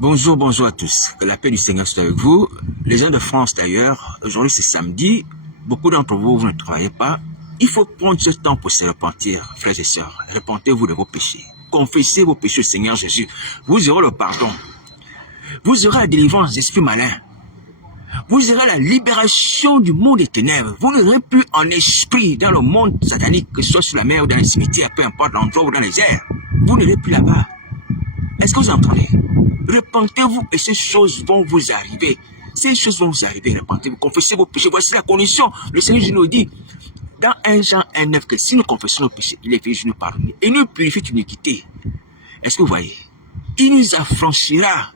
Bonjour, bonjour à tous. Que la paix du Seigneur soit avec vous. Les gens de France d'ailleurs, aujourd'hui c'est samedi. Beaucoup d'entre vous, vous ne travaillez pas. Il faut prendre ce temps pour se repentir, frères et sœurs. Repentez-vous de vos péchés. Confessez vos péchés au Seigneur Jésus. Vous aurez le pardon. Vous aurez la délivrance des esprits malins. Vous aurez la libération du monde des ténèbres. Vous n'aurez plus en esprit dans le monde satanique, que ce soit sur la mer ou dans les cimetières, peu importe l'endroit ou dans les airs. Vous n'irez plus là-bas. Est-ce que vous entendez? Repentez-vous et ces choses vont vous arriver. Ces choses vont vous arriver. Repentez-vous, confessez vos péchés. Voici la condition. Le Seigneur Jésus nous dit dans 1 Jean 1,9 que si nous confessons nos péchés, il est fait nous pardonner et nous purifie d'une iniquité. Est-ce que vous voyez? Il nous affranchira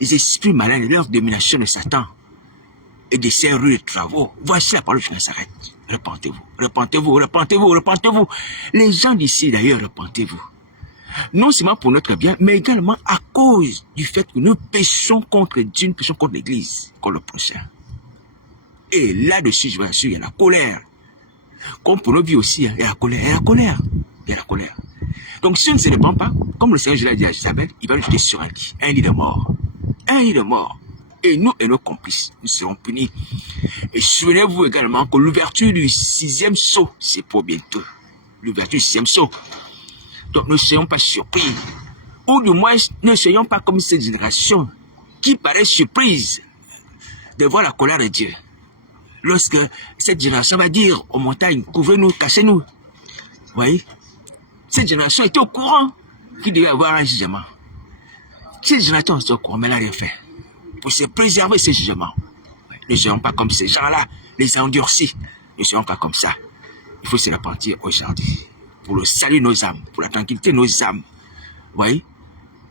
les esprits malins de leur domination de Satan et de ses rudes travaux. Voici la parole de Dieu s'arrête. Repentez-vous, repentez-vous, repentez-vous, repentez-vous. Les gens d'ici d'ailleurs, repentez-vous. Non seulement pour notre bien, mais également à cause du fait que nous péchons contre Dieu, nous péchons contre l'Église, contre le prochain. Et là-dessus, je vous assure, il y a la colère. Comme pour nos vies aussi, il y a la colère, il y a la colère, il y a la colère. Donc si on ne se répand pas, comme le Seigneur l'a dit à Isabelle, il va nous jeter sur un lit de mort. Un lit de mort. Et nous et nos complices, nous serons punis. Et souvenez-vous également que l'ouverture du 6e sceau, c'est pour bientôt. L'ouverture du 6e sceau. Donc ne soyons pas surpris. Ou du moins, ne soyons pas comme cette génération qui paraît surprise de voir la colère de Dieu. Lorsque cette génération va dire aux montagnes, couvrez-nous, cachez-nous. Vous voyez? Cette génération était au courant qu'il devait y avoir un jugement. Cette génération était au courant, mais elle n'a rien fait. Pour se préserver ce jugement. Ne soyons pas comme ces gens-là, les endurcis. Ne soyons pas comme ça. Il faut se repentir aujourd'hui. Pour le salut de nos âmes, pour la tranquillité de nos âmes. Vous voyez?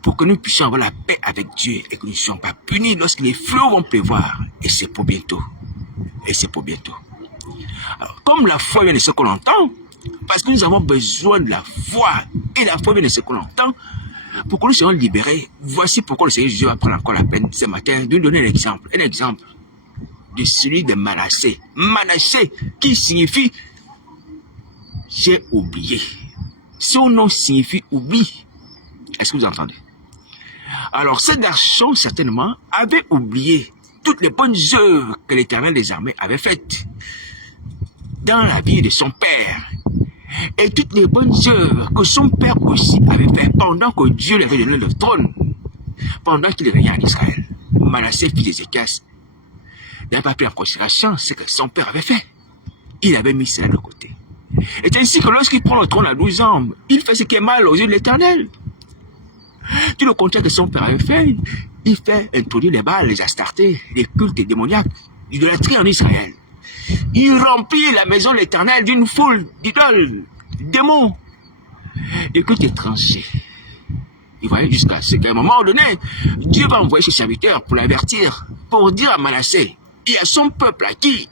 Pour que nous puissions avoir la paix avec Dieu et que nous ne soyons pas punis lorsque les flots vont pleuvoir. Et c'est pour bientôt. Et c'est pour bientôt. Alors, comme la foi vient de ce qu'on entend, parce que nous avons besoin de la foi, et la foi vient de ce qu'on entend, pour que nous soyons libérés, voici pourquoi le Seigneur Jésus va prendre encore la peine ce matin de nous donner un exemple de celui de Manassé. Manassé, qui signifie j'ai oublié. Son nom signifie oubli. Est-ce que vous entendez? Alors, cet garçon, certainement, avait oublié toutes les bonnes œuvres que l'Éternel des armées avait faites dans la vie de son père. Et toutes les bonnes œuvres que son père aussi avait faites pendant que Dieu lui avait donné le trône, pendant qu'il régnait en Israël. Manassé, fils d'Ézéchias, n'avait pas pris en considération ce que son père avait fait. Il avait mis cela de côté. Et ainsi que lorsqu'il prend le trône à 12 ans, il fait ce qui est mal aux yeux de l'Éternel. Tout le contraire que son père avait fait, il fait introduire les Baals, les Astartés, les cultes démoniaques, l'idolâtrie en Israël. Il remplit la maison de l'Éternel d'une foule d'idoles, de démons, et cultes étrangers. Vous voyez, jusqu'à ce qu'à un moment donné, Dieu va envoyer ses serviteurs pour l'avertir, pour dire à Manassé et à son peuple à qui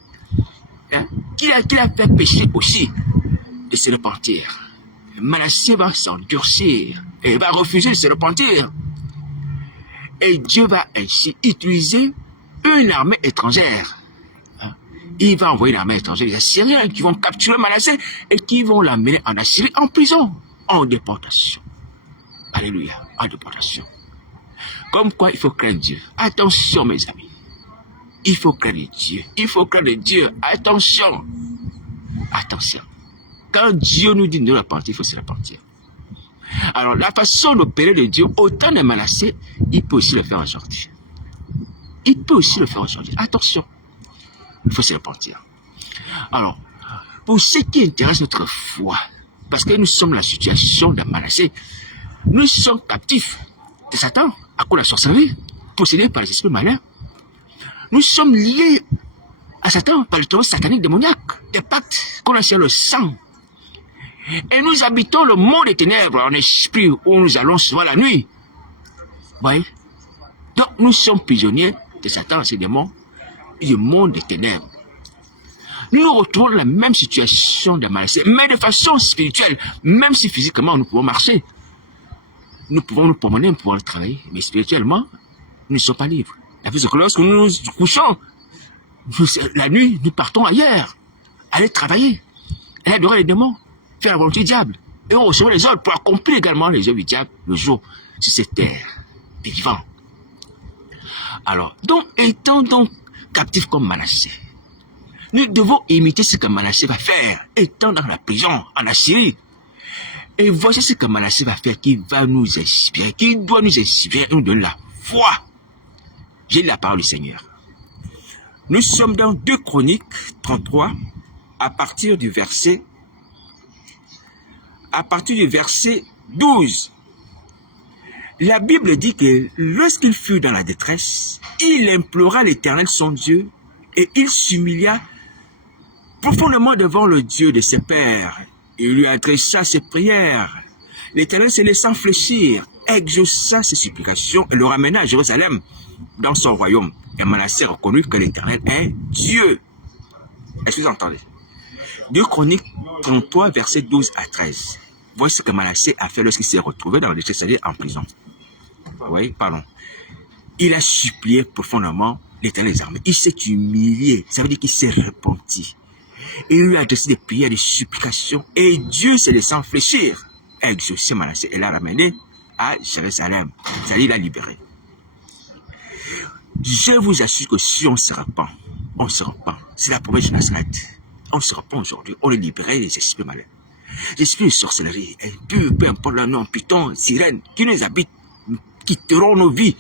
qu'il a fait pécher aussi, de se repentir. Manassé va s'endurcir et va refuser de se repentir. Et Dieu va ainsi utiliser une armée étrangère. Il va envoyer une armée étrangère, les Assyriens, qui vont capturer Manassé et qui vont l'amener en Assyrie, en prison, en déportation. Alléluia, en déportation. Comme quoi il faut craindre Dieu. Attention mes amis. Il faut craindre Dieu. Il faut craindre Dieu. Attention. Attention. Quand Dieu nous dit de nous repentir, il faut se repentir. Alors, la façon d'opérer de Dieu, autant de Manassé, il peut aussi le faire aujourd'hui. Il peut aussi le faire aujourd'hui. Attention. Il faut se repentir. Alors, pour ce qui intéresse notre foi, parce que nous sommes dans la situation de Manassé, nous sommes captifs de Satan à cause de la sorcellerie, possédés par les esprits malins. Nous sommes liés à Satan par le terreau satanique démoniaque, des pactes qu'on a sur le sang. Et nous habitons le monde des ténèbres en esprit où nous allons souvent la nuit. Vous voyez? Donc nous sommes prisonniers de Satan et ses démons et du monde des ténèbres. Nous nous retrouvons dans la même situation de Manassé, mais de façon spirituelle, même si physiquement nous pouvons marcher. Nous pouvons nous promener, nous pouvons travailler, mais spirituellement, nous ne sommes pas libres. Que lorsque nous nous couchons, la nuit, nous partons ailleurs, aller travailler, aller adorer les démons, faire la volonté du diable. Et on recevait les ordres pour accomplir également les œuvres du diable le jour sur cette terre des vivants. Alors, donc, étant donc captifs comme Manassé, nous devons imiter ce que Manassé va faire, étant dans la prison en Assyrie. Et voici ce que Manassé va faire, qui va nous inspirer, qui doit nous inspirer, nous donner la foi. J'ai la parole du Seigneur. Nous sommes dans 2 Chroniques 33, à partir du verset 12. La Bible dit que lorsqu'il fut dans la détresse, il implora l'Éternel son Dieu et il s'humilia profondément devant le Dieu de ses pères. Il lui adressa ses prières. L'Éternel se laissa fléchir, exauça ses supplications et le ramena à Jérusalem dans son royaume. Et Manassé reconnut que l'Éternel est Dieu. Est-ce que vous entendez? 2 Chroniques 33, versets 12 à 13. Voici ce que Manassé a fait lorsqu'il s'est retrouvé dans le détresse, c'est-à-dire en prison. Oui, pardon. Il a supplié profondément l'Éternel des armées. Il s'est humilié. Ça veut dire qu'il s'est repenti. Il lui a adressé des prières, des supplications. Et Dieu s'est laissé fléchir. A exaucé Manassé et l'a ramené à Jérusalem. C'est-à-dire il l'a libéré. Je vous assure que si on se repent, c'est la promesse de Nazareth. On se repent aujourd'hui, on est libéré des esprits malins. Les esprits de sorcellerie, peu importe leur nom, python, sirène, qui nous habitent, quitteront nos vies.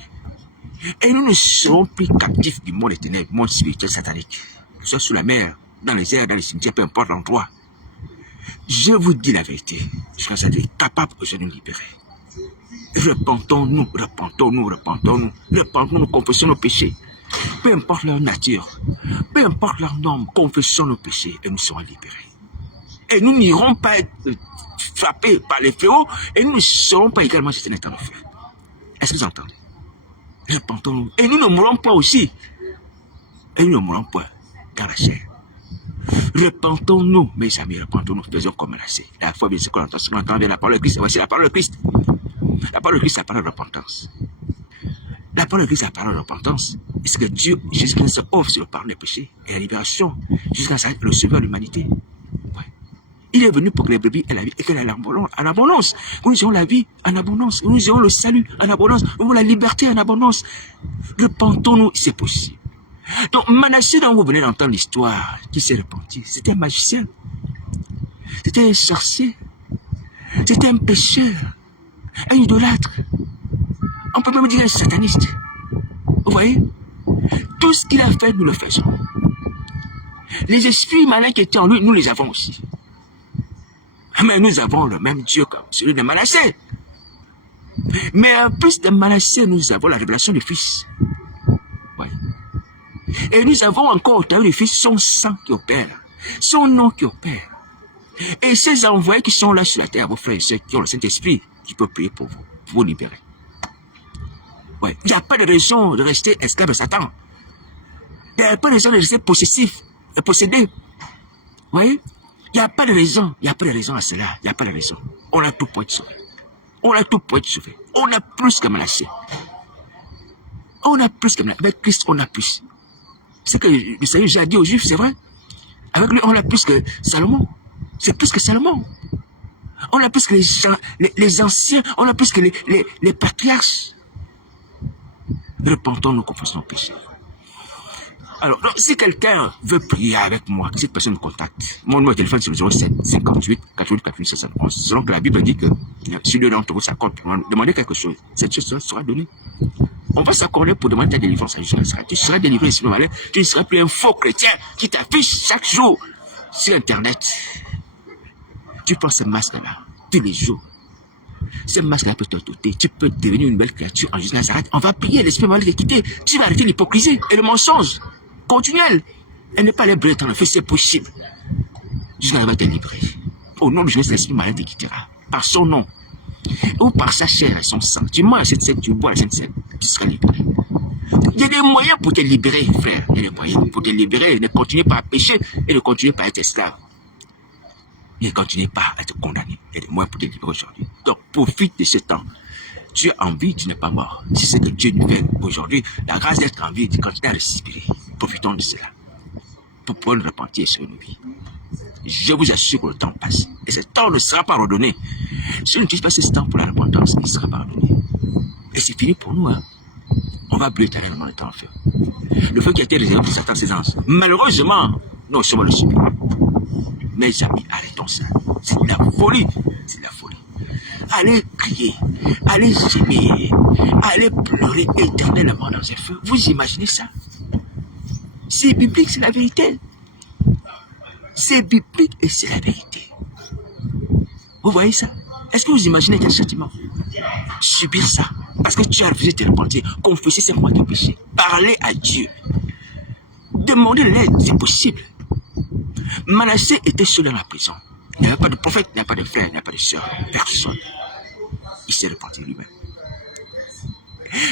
Et nous ne serons plus captifs du monde des ténèbres, monde spirituel satanique. Que ce soit sous la mer, dans les airs, dans les cimetières, peu importe l'endroit. Je vous dis la vérité. Je suis capable de nous libérer. Repentons-nous, confessons nos péchés. Peu importe leur nature, peu importe leur nom, confessons nos péchés et nous serons libérés. Et nous n'irons pas être frappés par les fléaux et nous ne serons pas également jetés dans le feu. Est-ce que vous entendez? Repentons-nous. Et nous ne mourrons pas aussi. Et nous ne mourrons pas dans la chair. Repentons-nous, mes amis, repentons-nous, faisons comme Manassé. La foi, bien sûr, qu'on entend bien la parole de Christ. Voici la parole de Christ. La parole de Christ, c'est la parole de repentance. La parole de Christ, c'est la parole de repentance. Est-ce que Dieu, Jésus-Christ, se offre sur le pardon des péchés et la libération jusqu'à ça, le sauveur de l'humanité? Ouais. Il est venu pour que les brebis aient la vie et qu'elle ait en abondance. Nous ayons la vie en abondance. Nous ayons le salut en abondance. Nous avons la liberté en abondance. Repentons-nous, c'est possible. Donc, Manassé, dont vous venez d'entendre l'histoire, qui s'est repenti, c'était un magicien. C'était un sorcier. C'était un pécheur. Un idolâtre. On peut même dire un sataniste. Vous voyez? Tout ce qu'il a fait, nous le faisons. Les esprits malins qui étaient en lui, nous les avons aussi. Mais nous avons le même Dieu comme celui de Manassé. Mais en plus de Manassé, nous avons la révélation du Fils. Ouais. Et nous avons encore au travers du Fils son sang qui opère, son nom qui opère. Et ces envoyés qui sont là sur la terre, vos frères et sœurs, qui ont le Saint-Esprit, qui peut prier pour vous libérer. Ouais. Il n'y a pas de raison de rester esclave de Satan. Il n'y a pas de raison de rester possessif, de posséder. Vous voyez? Il n'y a pas de raison. Il n'y a pas de raison à cela. Il n'y a pas de raison. On a tout pour être sauvé. On a tout pour être sauvé. On a plus que Manassé. On a plus que Manassé. Avec Christ, on a plus. C'est que le Seigneur j'ai dit aux Juifs, c'est vrai. Avec lui, on a plus que Salomon. C'est plus que Salomon. On a plus que les anciens. On a plus que les patriarches. Repentons-nous, confessons nos péchés. Alors, donc, si quelqu'un veut prier avec moi, que cette personne me contacte, mon numéro de téléphone c'est le 07 58 88 88 71. Selon que la Bible dit que si l'un d'entre vous s'accorde pour demander quelque chose, cette chose sera donnée. On va s'accorder pour demander ta délivrance à Jésus. Tu seras délivré, sinon tu ne seras plus un faux chrétien qui t'affiche chaque jour sur Internet. Tu prends ce masque-là tous les jours. Ce masque-là peut te doter. Tu peux devenir une nouvelle créature en Jésus Nazareth. On va prier, l'esprit mal quitter. Tu vas arrêter l'hypocrisie et le mensonge continuel. Et ne pas les brûler dans le feu, c'est possible. Jésus va te libérer. Au nom de Jésus, l'esprit malin te quittera. Par son nom. Ou par sa chair et son sang. Tu manges cette scène, tu bois cette scène. Tu seras libéré. Il y a des moyens pour te libérer, frère. Il y a des moyens pour te libérer. Ne continuez pas à pécher et ne continuez pas à être esclave. Et ne continuez pas à être condamné. Il y a des moyens pour te libérer aujourd'hui. Donc, profite de ce temps. Tu es en vie, tu n'es pas mort. C'est ce que Dieu nous fait aujourd'hui. La grâce d'être en vie, de continuer à respirer. Profitons de cela. Pour pouvoir nous repentir sur nos vies. Je vous assure que le temps passe. Et ce temps ne sera pas redonné. Si on n'utilise pas ce temps pour la repentance, il ne sera pas redonné. Et c'est fini pour nous, hein. on va brûler éternellement le temps en feu. Le feu qui a été réservé pour Satan, ses anges. Malheureusement, nous sommes le subir. Mes amis, arrêtons ça. C'est de la folie. C'est de la folie. Allez crier, allez gémir, allez pleurer éternellement dans un feu. Vous imaginez ça? C'est biblique, c'est la vérité. C'est biblique et c'est la vérité. Vous voyez ça? Est-ce que vous imaginez quel sentiment? Subir ça. Parce que tu as refusé de te repentir. Confesser simplement tes péchés. Parler à Dieu. Demander l'aide, c'est possible. Manassé était seul dans la prison. Il n'y avait pas de prophète, il n'y avait pas de frère, il n'y avait pas de soeur. Personne. Il s'est repenti lui-même.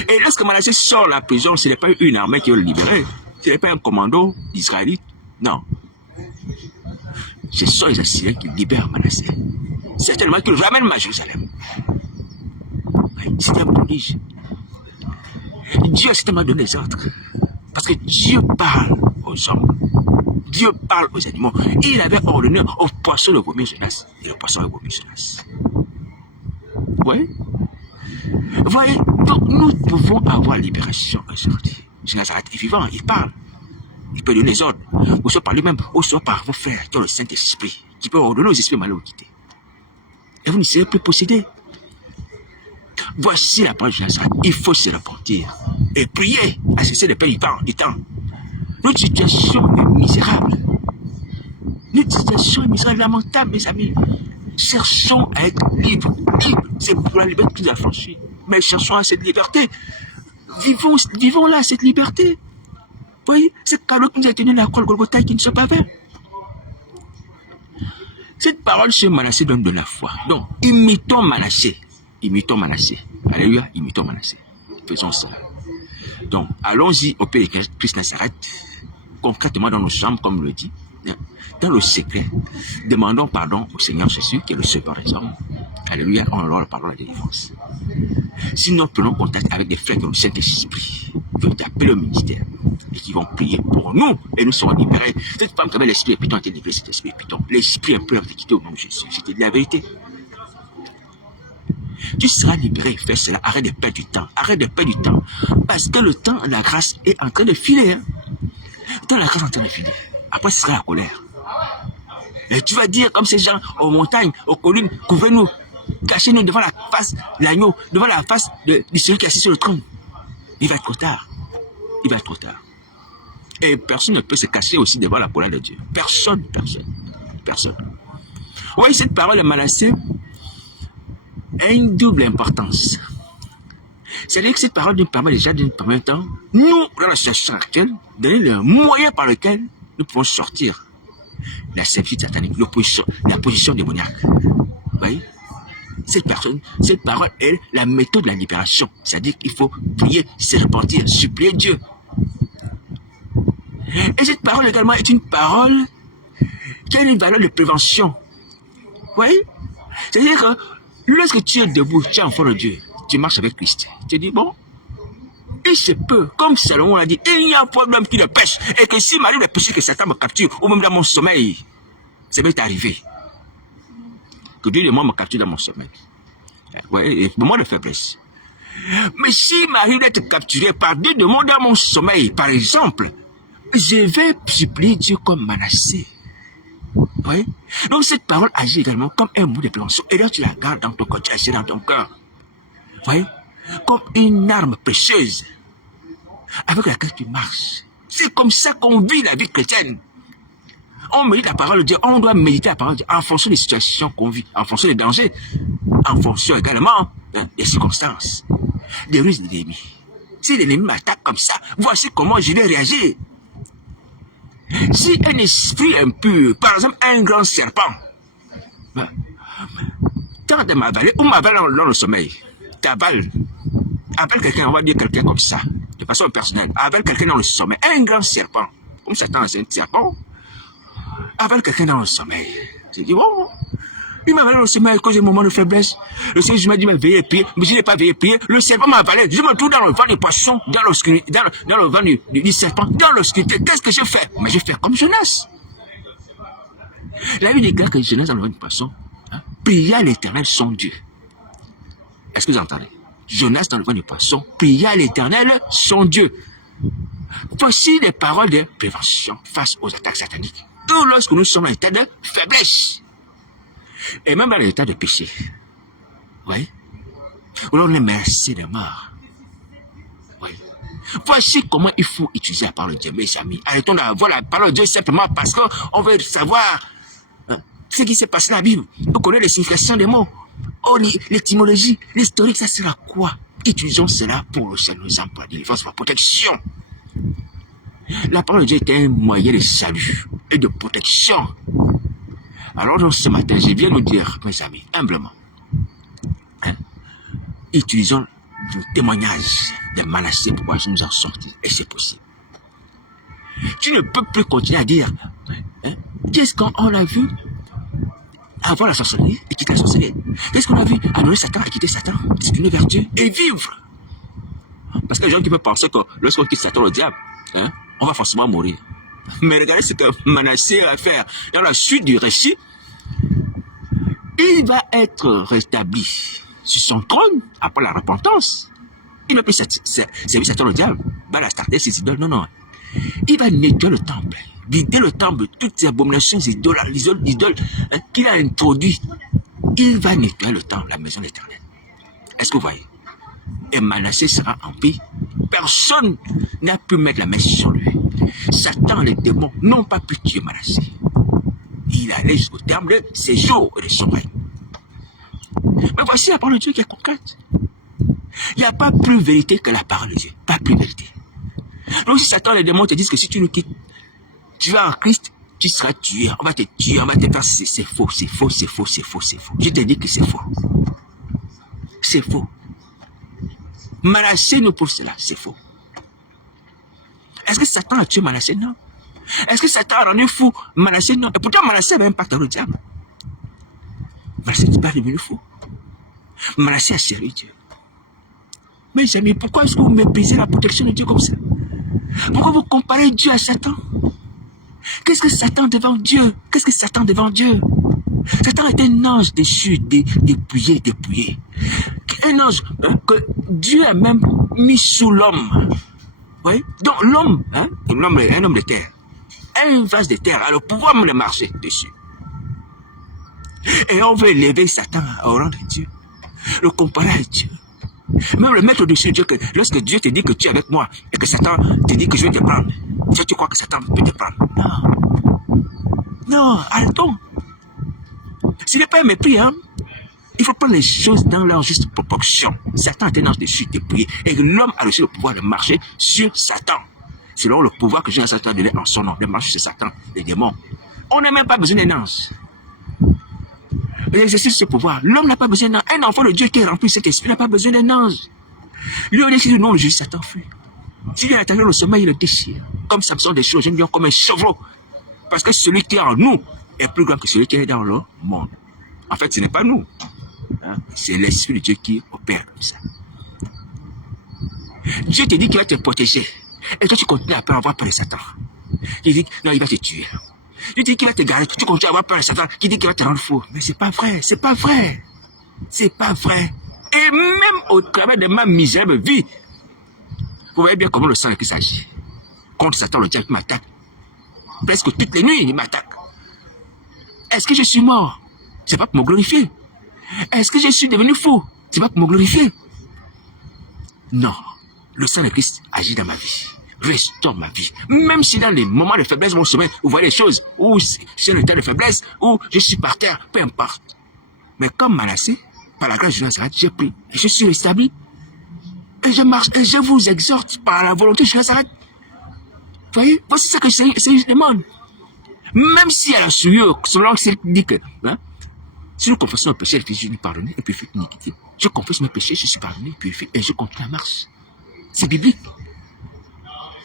Et lorsque Manassé sort de la prison, ce n'est pas une armée qui veut le libérer. Ce n'est pas un commando israélite. Non. Ce sont les Assyriens qui libèrent Manassé. Certainement qu'ils le ramènent à Jérusalem. C'est un prodige. Dieu a certainement donné les ordres. Parce que Dieu parle aux hommes. Dieu parle aux animaux. Il avait ordonné aux poissons de vomir Jonas. Et le poisson a vomi Jonas. Oui. Voyez, donc nous pouvons avoir libération aujourd'hui. Jonas est vivant, il parle. Il peut donner les ordres. Ou soit par lui-même, ou soit par vos frères qui ont le Saint-Esprit, qui peut ordonner aux esprits malheureux de quitter. Et vous ne serez plus possédés. Voici la parole de Nazareth. Il faut se repentir et prier à cesser de perdre du temps. Notre situation est misérable. Notre situation est misérable, lamentable, mes amis. Cherchons à être libres. C'est pour la liberté que nous avons franchi. Mais cherchons à cette liberté. Vivons là cette liberté. Vous voyez, cette parole qui nous a tenu la croix de Golgotha qui ne soit pas vaine. Cette parole sur Manassé donne de la foi. Donc, imitons Manassé. Imitons Manassé. Alléluia, imitons Manassé. Faisons ça. Donc, allons-y au pays de Christ Nazareth, concrètement dans nos chambres, comme le dit, dans le secret. Demandons pardon au Seigneur Jésus, qui est le seul par des hommes. Alléluia, on leur parle de la délivrance. Sinon, prenons contact avec des frères qui ont le Saint-Esprit, qui ont appelé au ministère, et qui vont prier pour nous, et nous serons libérés. Cette femme qui avait l'esprit épiton a été libérée, cet esprit épiton. L'esprit impur a été quitté au nom de Jésus. C'était de la vérité. Tu seras libéré, fais cela, arrête de perdre du temps, arrête de perdre du temps, parce que le temps, la grâce est en train de filer. Hein. Le temps, la grâce est en train de filer. Après, ce sera la colère. Et tu vas dire, comme ces gens, aux montagnes, aux collines, couvrez-nous, cachez-nous devant la face de l'agneau, devant la face de celui qui est assis sur le trône. Il va être trop tard. Il va être trop tard. Et personne ne peut se cacher aussi devant la colère de Dieu. Personne, personne, personne. Vous voyez, cette parole de Manassé a une double importance. C'est-à-dire que cette parole nous permet déjà, d'un premier temps, nous, dans la situation actuelle, donner le moyen par lequel nous pouvons sortir de la servitude satanique, la position démoniaque. Vous voyez? Cette parole est la méthode de la libération. C'est-à-dire qu'il faut prier, se repentir, supplier Dieu. Et cette parole également est une parole qui a une valeur de prévention. Vous voyez? C'est-à-dire que lorsque tu es debout, tu es enfant de Dieu, tu marches avec Christ. Tu dis, bon, il se peut, comme Salomon l'a dit, il y a un problème qui le pêche, et que s'il m'arrive de pécher, que Satan me capture, ou même dans mon sommeil, ça va t'arriver. Que Dieu de moi me capture dans mon sommeil. Ouais, moment de faiblesse. Mais s'il m'arrive d'être capturé par deux démons dans mon sommeil, par exemple, je vais supplier Dieu comme Manassé. Oui. Donc cette parole agit également comme un mot de prévention. Et là tu la gardes dans ton cœur, tu agis dans ton cœur. Oui. Comme une arme précieuse avec laquelle tu marches. C'est comme ça qu'on vit la vie chrétienne. On médite la parole de Dieu, on doit méditer la parole de Dieu en fonction des situations qu'on vit, en fonction des dangers, en fonction également des circonstances, des ruses de l'ennemi. Si l'ennemi m'attaque comme ça, voici comment je vais réagir. Si un esprit impur, par exemple un grand serpent, tente de m'avaler ou m'avale dans le sommeil, t'avale, appelle quelqu'un, on va dire quelqu'un comme ça, de façon personnelle, avale quelqu'un dans le sommeil, un grand serpent, comme Satan c'est un serpent, avale quelqu'un dans le sommeil. Je dis, bon, il m'a avalé dans le sommeil à cause d'un moment de faiblesse. Le Seigneur je m'a dit, mais veillez prier, mais je n'ai pas veillé prier, le serpent m'a avalé, je me trouve dans le vent du poisson, dans l'obscurité, dans le vent du serpent, dans l'obscurité. Qu'est-ce que je fais? Mais je fais comme Jonas. La Bible déclare que Jonas dans le vent du poisson, pria l'Éternel son Dieu. Est-ce que vous entendez? Jonas dans le ventre du poisson pria l'Éternel, son Dieu. Voici les paroles de prévention face aux attaques sataniques. Tout lorsque nous sommes dans l'état de faiblesse, et même dans l'état de péché, oui, où l'on est menacé de mort. Oui. Voici comment il faut utiliser la parole de Dieu, mes amis. Arrêtons d'avoir la parole de Dieu simplement parce qu'on veut savoir ce qui s'est passé dans la Bible. On connaît les significations des mots. Oh, l'étymologie, l'historique, ça sert à quoi? Utilisons cela pour le Seigneur, nous emploie de défense, pour la protection. La parole de Dieu est un moyen de salut et de protection. Alors, donc, ce matin, je viens nous dire, mes amis, humblement, utilisons le témoignage de Manassé pour pouvoir nous en sortir. Et c'est possible. Tu ne peux plus continuer à dire, qu'est-ce qu'on a vu avant la sorcellerie et quitter la sorcellerie? Qu'est-ce qu'on a vu annoncer Satan, à quitter Satan, discipliner vers Dieu et vivre? Parce que les gens qui peuvent penser que lorsqu'on quitte Satan, le diable, on va forcément mourir. Mais regardez ce que Manassé va faire. Dans la suite du récit, il va être rétabli sur son trône après la repentance. Il va plus servir Satan, le diable, va la starter ses idoles. Non, non. Il va nettoyer le temple, vider le temple de toutes ces abominations, ces idoles qu'il a introduites. Il va nettoyer le temple, la maison de l'Éternel. Est-ce que vous voyez? Et Manassé sera en paix. Personne n'a pu mettre la main sur lui. Satan, les démons n'ont pas pu tuer Manassé. Il allait jusqu'au terme de ses jours et de son règne. Mais voici la parole de Dieu qui est concrète. Il n'y a pas plus vérité que la parole de Dieu. Pas plus vérité. Donc si Satan, les démons te disent que si tu nous quittes, tu vas en Christ, tu seras tué. On va te tuer, on va te faire. C'est faux, c'est faux, c'est faux, c'est faux, c'est faux. Je te dis que c'est faux. C'est faux. Manassé nous prouve cela, c'est faux. Est-ce que Satan a tué Manassé? Non. Est-ce que Satan a rendu fou Manassé? Non. Et pourtant Manassé avait un pacte avec le diable. Manassé n'est pas devenu fou. Manassé a servi Dieu. Mes amis, pourquoi est-ce que vous méprisez la protection de Dieu comme ça? Pourquoi vous comparez Dieu à Satan? Qu'est-ce que Satan devant Dieu? Qu'est-ce que Satan devant Dieu? Satan est un ange déchu, dépouillé. Un ange que Dieu a même mis sous l'homme. Oui? Donc l'homme, l'homme est un homme de terre. Un vase de terre a le pouvoir de marcher dessus. Et on veut élever Satan au rang de Dieu. Le comparer à Dieu. Même le mettre au-dessus de Dieu, que lorsque Dieu te dit que tu es avec moi et que Satan te dit que je vais te prendre, tu crois que Satan peut te prendre? Non. Non, arrêtons. Ce n'est pas un mépris, hein. Il faut prendre les choses dans leur juste proportion. Satan est un ange dessus dépouillé et l'homme a reçu le pouvoir de marcher sur Satan. Selon le pouvoir que j'ai à Satan donné en son nom, de marcher sur Satan, les démons. On n'a même pas besoin d'un ange. Il exerce ce pouvoir. L'homme n'a pas besoin d'un ange. Un enfant de Dieu qui est rempli de cet esprit n'a pas besoin d'un ange. Lui, on dit le nom de Jésus, Satan fuit. S'il est à l'intérieur le sommeil, il le déchire. Comme Samson déchire les gens comme un chevreau. Parce que celui qui est en nous est plus grand que celui qui est dans le monde. En fait, ce n'est pas nous. C'est l'Esprit de Dieu qui opère comme ça. Dieu te dit qu'il va te protéger. Et toi, tu continues à avoir peur de Satan. Il dit, non, il va te tuer. Il dit qu'il va te garder. Tu continues à avoir peur de Satan. Il dit qu'il va te rendre fou. Mais c'est pas vrai. C'est pas vrai. C'est pas vrai. Et même au travers de ma misérable vie, vous voyez bien comment le sang de Christ agit. Contre Satan, le diable m'attaque. Presque toutes les nuits, il m'attaque. Est-ce que je suis mort? C'est pas pour me glorifier. Est-ce que je suis devenu fou? C'est pas pour me glorifier. Non. Le sang de Christ agit dans ma vie. Restaure ma vie. Même si dans les moments de faiblesse, mon sommeil, vous voyez des choses, où c'est un état de faiblesse, où je suis par terre, peu importe. Mais comme Manassé, par la grâce de Nazareth, j'ai pris et je suis rétabli. Et je marche et je vous exhorte par la volonté de Nazareth. Vous voyez, voici ce que je demande. Même si elle a suivi, selon ce qu'il dit que, si nous confessons nos péchés, Jésus nous pardonne et purifie l'iniquité. Je confesse mes péchés, je suis pardonné, purifié et je continue la marche. C'est biblique.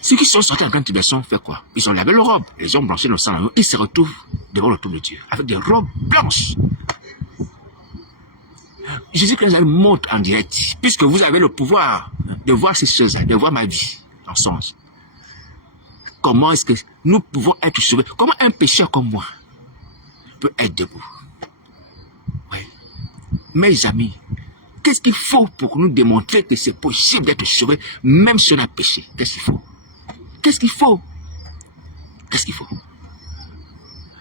Ceux qui sont sortis en grande tribulation font quoi? Ils ont lavé leurs robes, ils ont blanchi le sang, ils se retrouvent devant le trône de Dieu avec des robes blanches. Jésus-Christ montre en direct, puisque vous avez le pouvoir de voir ces choses-là, de voir ma vie en songe. Comment est-ce que nous pouvons être sauvés? Comment un pécheur comme moi peut être debout? Oui. Mes amis, Qu'est-ce qu'il faut pour nous démontrer que c'est possible d'être sauvé, même si on a péché? Qu'est-ce qu'il faut? Qu'est-ce qu'il faut? Qu'est-ce qu'il faut?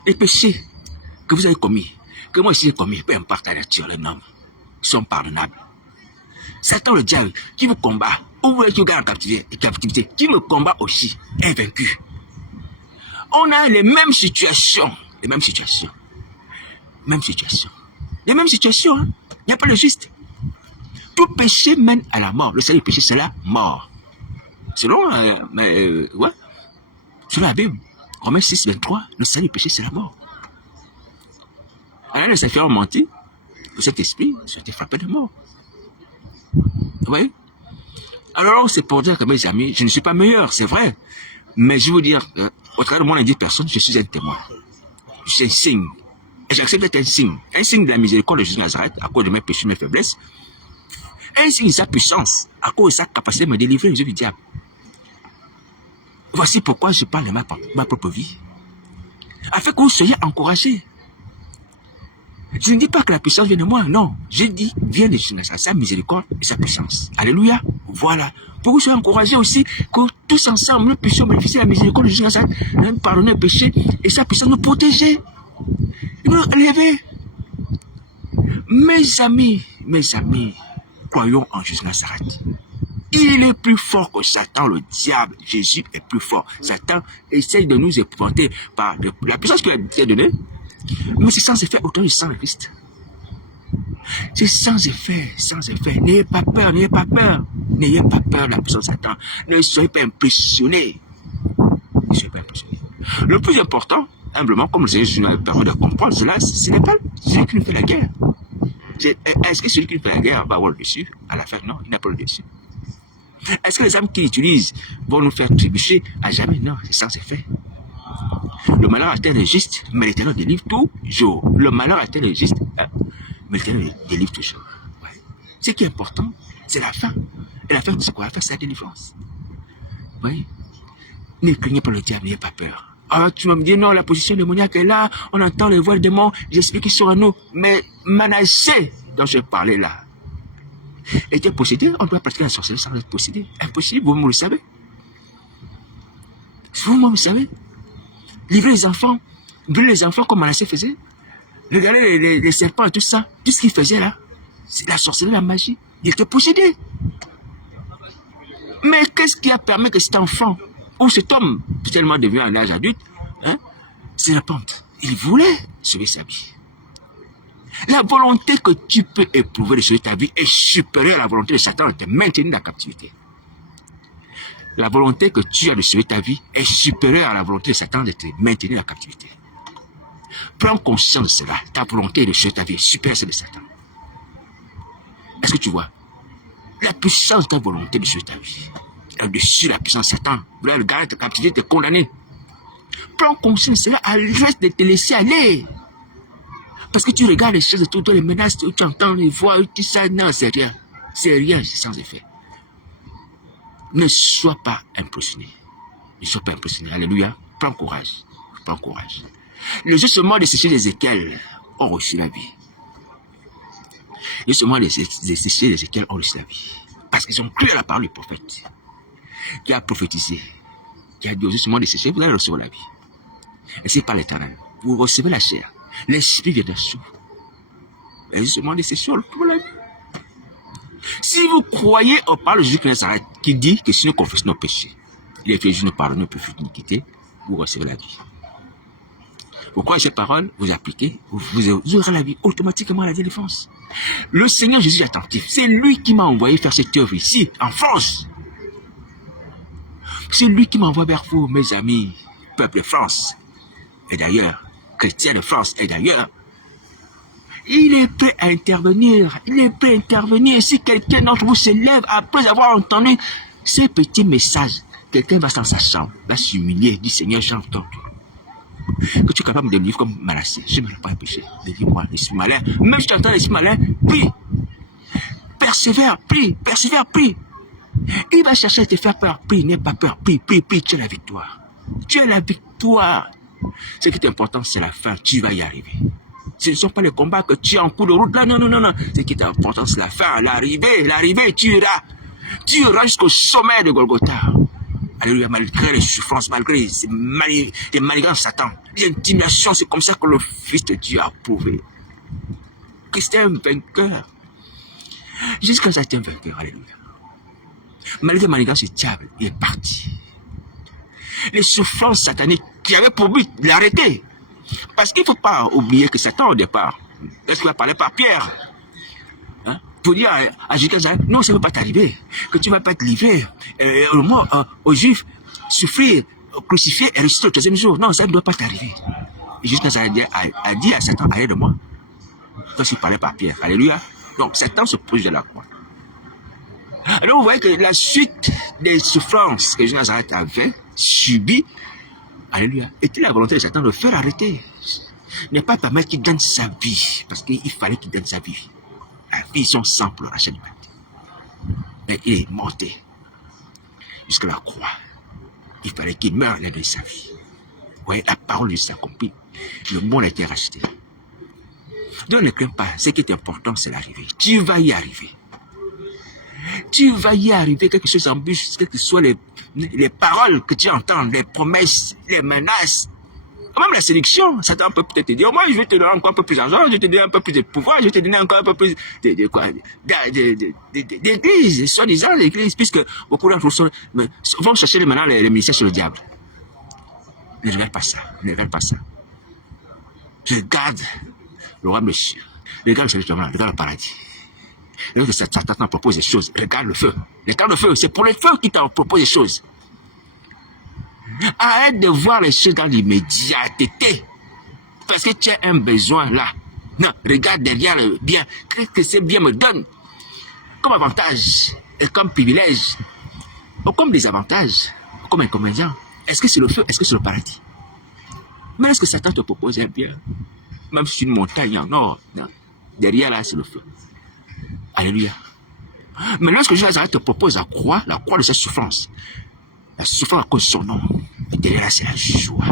Les péchés que vous avez commis, que moi aussi j'ai commis, peu importe la nature, les normes, sont pardonnables. Satan, le diable, qui vous combat, ou vous qui vous garde en captivité, qui me combat aussi, est vaincu. On a les mêmes situations, les mêmes situations, les mêmes situations, hein? Il n'y a pas de juste. Tout péché mène à la mort. Le seul péché, c'est la mort. Selon, selon la Bible, Romains 6, 23, le seul péché, c'est la mort. Alors, les affaires ont menti, le Saint-Esprit a été frappé de mort. Vous voyez? Alors, c'est pour dire que, mes amis, je ne suis pas meilleur, c'est vrai. Mais je veux dire, au travers de mon indice personne, je suis un témoin. Je suis un signe. Et j'accepte d'être un signe. Un signe de la miséricorde de Jésus de Nazareth, à cause de mes péchés, de mes faiblesses. Un signe de sa puissance, à cause de sa capacité de me délivrer des yeux du diable. Voici pourquoi je parle de ma propre vie. Afin que vous soyez encouragés. Je ne dis pas que la puissance vient de moi, non. Je dis, vient de Jésus, sa miséricorde et sa puissance. Alléluia. Voilà. Pour que vous soyez encouragés aussi, que tous ensemble, nous puissions bénéficier de la miséricorde de Jésus, nous pardonner le péché et sa puissance nous protéger. Et nous élever. Mes amis, croyons en Jésus Nazareth. Il est plus fort que Satan, le diable. Jésus est plus fort. Satan essaye de nous épouvanter par la puissance qu'il a donnée. Mais c'est sans effet autour du sang de Christ. C'est sans effet, sans effet. N'ayez pas peur, n'ayez pas peur. N'ayez pas peur de la puissance de Satan. Ne soyez pas impressionnés. Ne soyez pas impressionnés. Le plus important, humblement, comme le Seigneur nous permet de comprendre cela, ce n'est pas celui qui nous fait la guerre. Est-ce que celui qui nous fait la guerre va avoir le dessus? À la fin, non, il n'a pas le dessus. Est-ce que les armes qu'il utilise vont nous faire trébucher? À jamais, non, c'est sans effet. Le malheur atteint les justes, mais l'Éternel délivre toujours. Le malheur atteint les justes, mais l'Éternel délivre toujours. Ouais. Ce qui est important, c'est la fin. Et la fin, c'est quoi? La fin, c'est la délivrance. Oui. Ne craignez pas le diable, n'ayez pas peur. Ah, tu vas me dire, non, la position démoniaque est là, on entend les voix des démons, j'explique qu'ils sont à nous. Mais Manassé, dont je parlais là, était possédé, on doit pratiquer la sorcellerie sans être possédé. Impossible, vous-même le savez. Vous-même le savez. Livrer les enfants, brûler les enfants comme Manassé faisait. Regarder les serpents et tout ça. Tout ce qu'il faisait là, c'est la sorcellerie, la magie. Il était possédé. Mais qu'est-ce qui a permis que cet enfant, ou cet homme, tellement devenu un âge adulte, se répande? Il voulait sauver sa vie. La volonté que tu peux éprouver de sauver ta vie est supérieure à la volonté de Satan de te maintenir dans la captivité. La volonté que tu as de sauver ta vie est supérieure à la volonté de Satan de te maintenir dans la captivité. Prends conscience de cela. Ta volonté de sauver ta vie est supérieure à celle de Satan. Est-ce que tu vois? La puissance de ta volonté de sauver ta vie est au-dessus de la puissance de Satan. Vouloir le garder de ta captivité, te condamner. Prends conscience de cela, arrête de te laisser aller. Parce que tu regardes les choses autour de toi, les menaces, tu entends les voix, tout ça, non, c'est rien. C'est rien, c'est sans effet. Ne sois pas impressionné. Ne sois pas impressionné. Alléluia. Prends courage. Prends courage. Les justement de sécher d'Ézéchiel ont reçu la vie. Les justement de sécher d'Ézéchiel ont reçu la vie. Parce qu'ils ont cru à la parole du prophète qui a prophétisé, qui a dit aux justement de sécher, vous allez recevoir la vie. Et c'est par l'Éternel. Vous recevez la chair. L'esprit vient dessous. Les justement de sécher ont reçu la vie. Si vous croyez au parole de Jésus qui dit que si nous confessons nos péchés, il est fait juste nous pardonner nos iniquités, vous recevez la vie. Vous croyez ces paroles, vous appliquez, vous aurez la vie, automatiquement la délivrance. Le Seigneur Jésus est attentif. C'est lui qui m'a envoyé faire cette œuvre ici, en France. C'est lui qui m'envoie vers vous, mes amis, peuple de France, et d'ailleurs, chrétiens de France, et d'ailleurs. Il est prêt à intervenir. Il est prêt à intervenir. Si quelqu'un d'entre vous se lève après avoir entendu ces petits messages, quelqu'un va dans sa chambre, va s'humilier, dit Seigneur, j'entends que tu es capable de me délivrer comme Manassé. Je ne me pas un péché. Délivre-moi, l'esprit malin. Même si tu entends l'esprit malin, prie. Persévère, prie. Persévère, prie. Il va chercher à te faire peur. Prie, n'aie pas peur. Prie, prie, prie. Tu as la victoire. Tu as la victoire. Ce qui est important, c'est la fin. Tu vas y arriver. Ce ne sont pas les combats que tu as en cours de route là, non, non, non, non. Ce qui est important, c'est la fin, l'arrivée, tu iras jusqu'au sommet de Golgotha. Alléluia, malgré les souffrances, malgré les manigances de Satan, l'intimidation, c'est comme ça que le Fils de Dieu a prouvé. Christ est un vainqueur. Jusqu'à ça, c'est un vainqueur, alléluia. Malgré les manigances du diable, il est parti. Les souffrances sataniques qui avaient pour but de l'arrêter. Parce qu'il ne faut pas oublier que Satan, au départ, est-ce qu'il va parler par Pierre? Pour dire à Jésus, non, ça ne va pas t'arriver, que tu ne vas pas te livrer aux Juifs, souffrir, crucifier et ressusciter au troisième jour. Non, ça ne doit pas t'arriver. Et jusqu'à ça, a dit à Satan, allez de moi. Quand il parlait par Pierre. Alléluia. Donc, Satan se pose de la croix. Alors, vous voyez que la suite des souffrances que Jésus Nazareth avait subies, alléluia, était la volonté de Satan de le faire arrêter. Ne pas permettre qu'il donne sa vie, parce qu'il fallait qu'il donne sa vie. La vie, son sang pour le rachat de l'humanité. Mais il est monté jusqu'à la croix. Il fallait qu'il meure à de sa vie. Vous voyez, la parole de s'accomplit. Le monde a été racheté. Donc ne crains pas. Ce qui est important, c'est l'arrivée. Tu vas y arriver. Tu vas y arriver, quelque chose en bus, quelles que soient les paroles que tu entends, les promesses, les menaces. Même la sélection, Satan peut peut-être te dire, moi je vais te donner encore un peu plus d'argent, je vais te donner un peu plus de pouvoir, je vais te donner encore un peu plus d'église, soi-disant l'église, puisque beaucoup d'entre vous vont chercher maintenant les ministères sur le diable. Ne regarde pas ça, ne regarde pas ça. Regarde le roi monsieur, regarde le salut, regarde le paradis. Regarde que Satan t'en propose des choses, regarde le feu. Regarde le feu, c'est pour le feu qui t'en propose des choses. Arrête de voir les choses dans l'immédiateté. Parce que tu as un besoin là. Non, regarde derrière le bien. Qu'est-ce que ce bien me donne comme avantage et comme privilège, ou comme désavantage, ou comme inconvénient. Est-ce que c'est le feu? Est-ce que c'est le paradis? Mais est-ce que Satan te propose un bien? Même si c'est une montagne en or, non. Derrière là, c'est le feu. Alléluia. Mais lorsque Jésus te propose la croix de sa souffrance, la souffrance à cause de son nom, et derrière là, c'est la joie.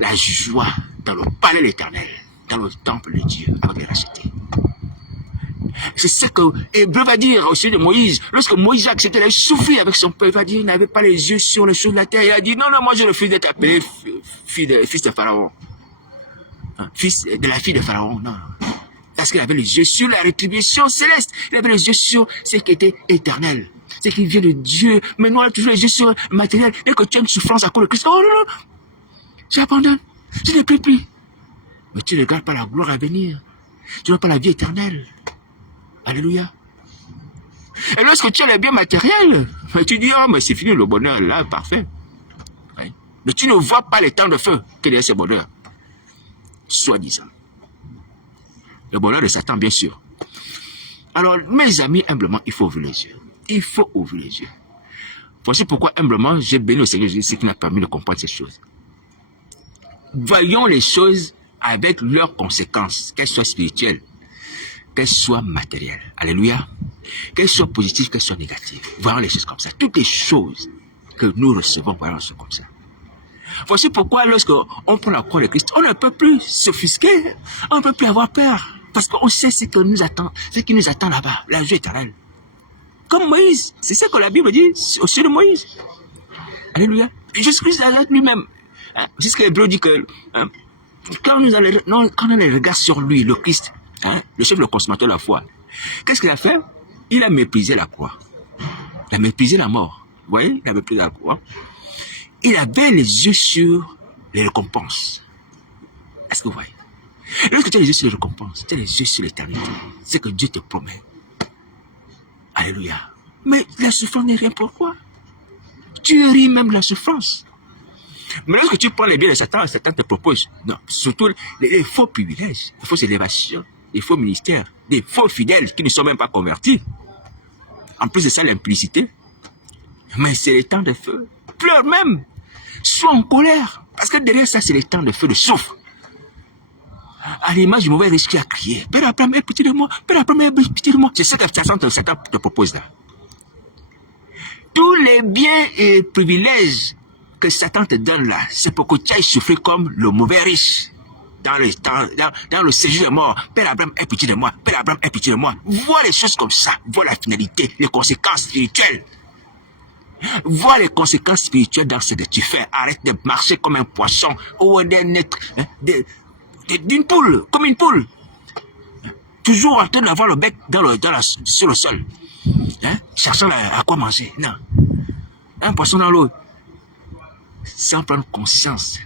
La joie dans le palais de l'Éternel, dans le temple de Dieu, avec les rachetés. C'est ça que Hébreu va dire au sujet de Moïse. Lorsque Moïse a accepté de souffrir avec son peuple, il va dire, il n'avait pas les yeux sur les choses de la terre. Il a dit, non, non, moi je refuse d'être appelé fils de Pharaon. Fils de la fille de Pharaon, non. Parce qu'il avait les yeux sur la rétribution céleste. Il avait les yeux sur ce qui était éternel. Ce qui vient de Dieu. Mais nous, on a toujours les yeux sur le matériel. Dès que tu as une souffrance à cause de Christ, oh non, non, j'abandonne. Je ne prie plus. Mais tu ne regardes pas la gloire à venir. Tu n'as pas la vie éternelle. Alléluia. Et lorsque tu as les biens matériels, tu dis, oh, mais c'est fini le bonheur, là, parfait. Oui. Mais tu ne vois pas les temps de feu que derrière ce bonheur. Soi-disant. Le bonheur de Satan, bien sûr. Alors, mes amis, humblement, il faut ouvrir les yeux. Il faut ouvrir les yeux. Voici pourquoi, humblement, j'ai béni le Seigneur Jésus, ce qui m'a permis de comprendre ces choses. Voyons les choses avec leurs conséquences, qu'elles soient spirituelles, qu'elles soient matérielles. Alléluia. Qu'elles soient positives, qu'elles soient négatives. Voyons les choses comme ça. Toutes les choses que nous recevons, voyons les choses comme ça. Voici pourquoi lorsqu'on prend la croix de Christ, on ne peut plus s'offusquer, on ne peut plus avoir peur. Parce qu'on sait ce qui nous attend là-bas, la vie éternelle. Comme Moïse, c'est ça que la Bible dit au sujet de Moïse. Alléluia. Jésus-Christ lui-même. C'est ce que l'Hébreu dit que quand on a les regards sur lui, le Christ, le chef, le consommateur de la foi, qu'est-ce qu'il a fait? Il a méprisé la croix. Il a méprisé la mort. Vous voyez? Il a méprisé la croix. Il avait les yeux sur les récompenses. Est-ce que vous voyez? Lorsque tu as les yeux sur les récompenses, tu as les yeux sur l'éternité. C'est que Dieu te promet. Alléluia. Mais la souffrance n'est rien pour toi. Tu ris même de la souffrance. Mais lorsque tu prends les biens de Satan, Satan te propose, non, surtout les faux privilèges, les fausses élévations, les faux ministères, des faux fidèles qui ne sont même pas convertis. En plus de ça, l'implicité. Mais c'est les temps de feu. Pleure même. Sois en colère. Parce que derrière ça, c'est les temps de feu, de souffle. À l'image du mauvais riche qui a crié, Père Abraham, aie pitié de moi. Père Abraham, aie pitié de moi. C'est ce que Satan te propose là. Tous les biens et privilèges que Satan te donne là, c'est pour que tu ailles souffrir comme le mauvais riche. dans le séjour de mort. Père Abraham, aie pitié de moi. Père Abraham, aie pitié de moi. Vois les choses comme ça. Vois la finalité, les conséquences spirituelles. Vois les conséquences spirituelles dans ce que tu fais. Arrête de marcher comme un poisson ou d'un être, d'une poule, comme une poule. Toujours en train d'avoir le bec sur le sol. Cherchant à quoi manger. Non. Un poisson dans l'eau. Sans prendre conscience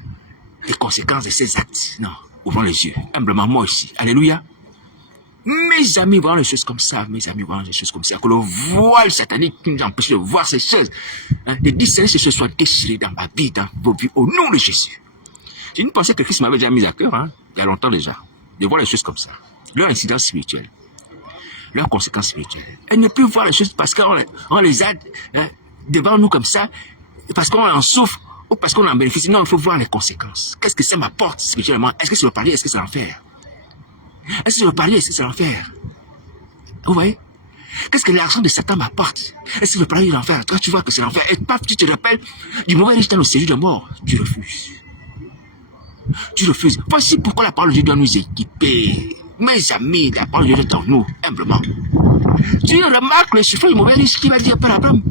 des conséquences de ses actes. Non. Ouvrons les yeux. Humblement, moi aussi. Alléluia. Mes amis, voyons les choses comme ça. Mes amis, voyons les choses comme ça. Que le voile satanique qui nous empêche de voir ces choses, de discerner ces choses soit déchiré dans ma vie, dans vos vies, au nom de Jésus. J'ai une pensée que Christ m'avait déjà mise à cœur, il y a longtemps déjà, de voir les choses comme ça. Leur incidence spirituelle, leurs conséquences spirituelles. Elle ne peut voir les choses parce qu'on les a devant nous comme ça, parce qu'on en souffre, ou parce qu'on en bénéficie. Non, il faut voir les conséquences. Qu'est-ce que ça m'apporte spirituellement? Est-ce que c'est le paradis? Est-ce que c'est l'enfer? Est-ce que c'est le paradis? Est-ce que c'est l'enfer? Vous voyez? Qu'est-ce que l'argent de Satan m'apporte? Est-ce que c'est le paradis ou l'enfer? Toi, tu vois que c'est l'enfer. Et paf, tu te rappelles du mauvais riche dans le séjour de mort. Tu refuses. Tu refuses. Voici pourquoi la parole de Dieu doit nous équiper. Mes amis, la parole de Dieu est en nous, humblement. Tu remarques le souffle du mauvais riche qui va dire Père Abraham.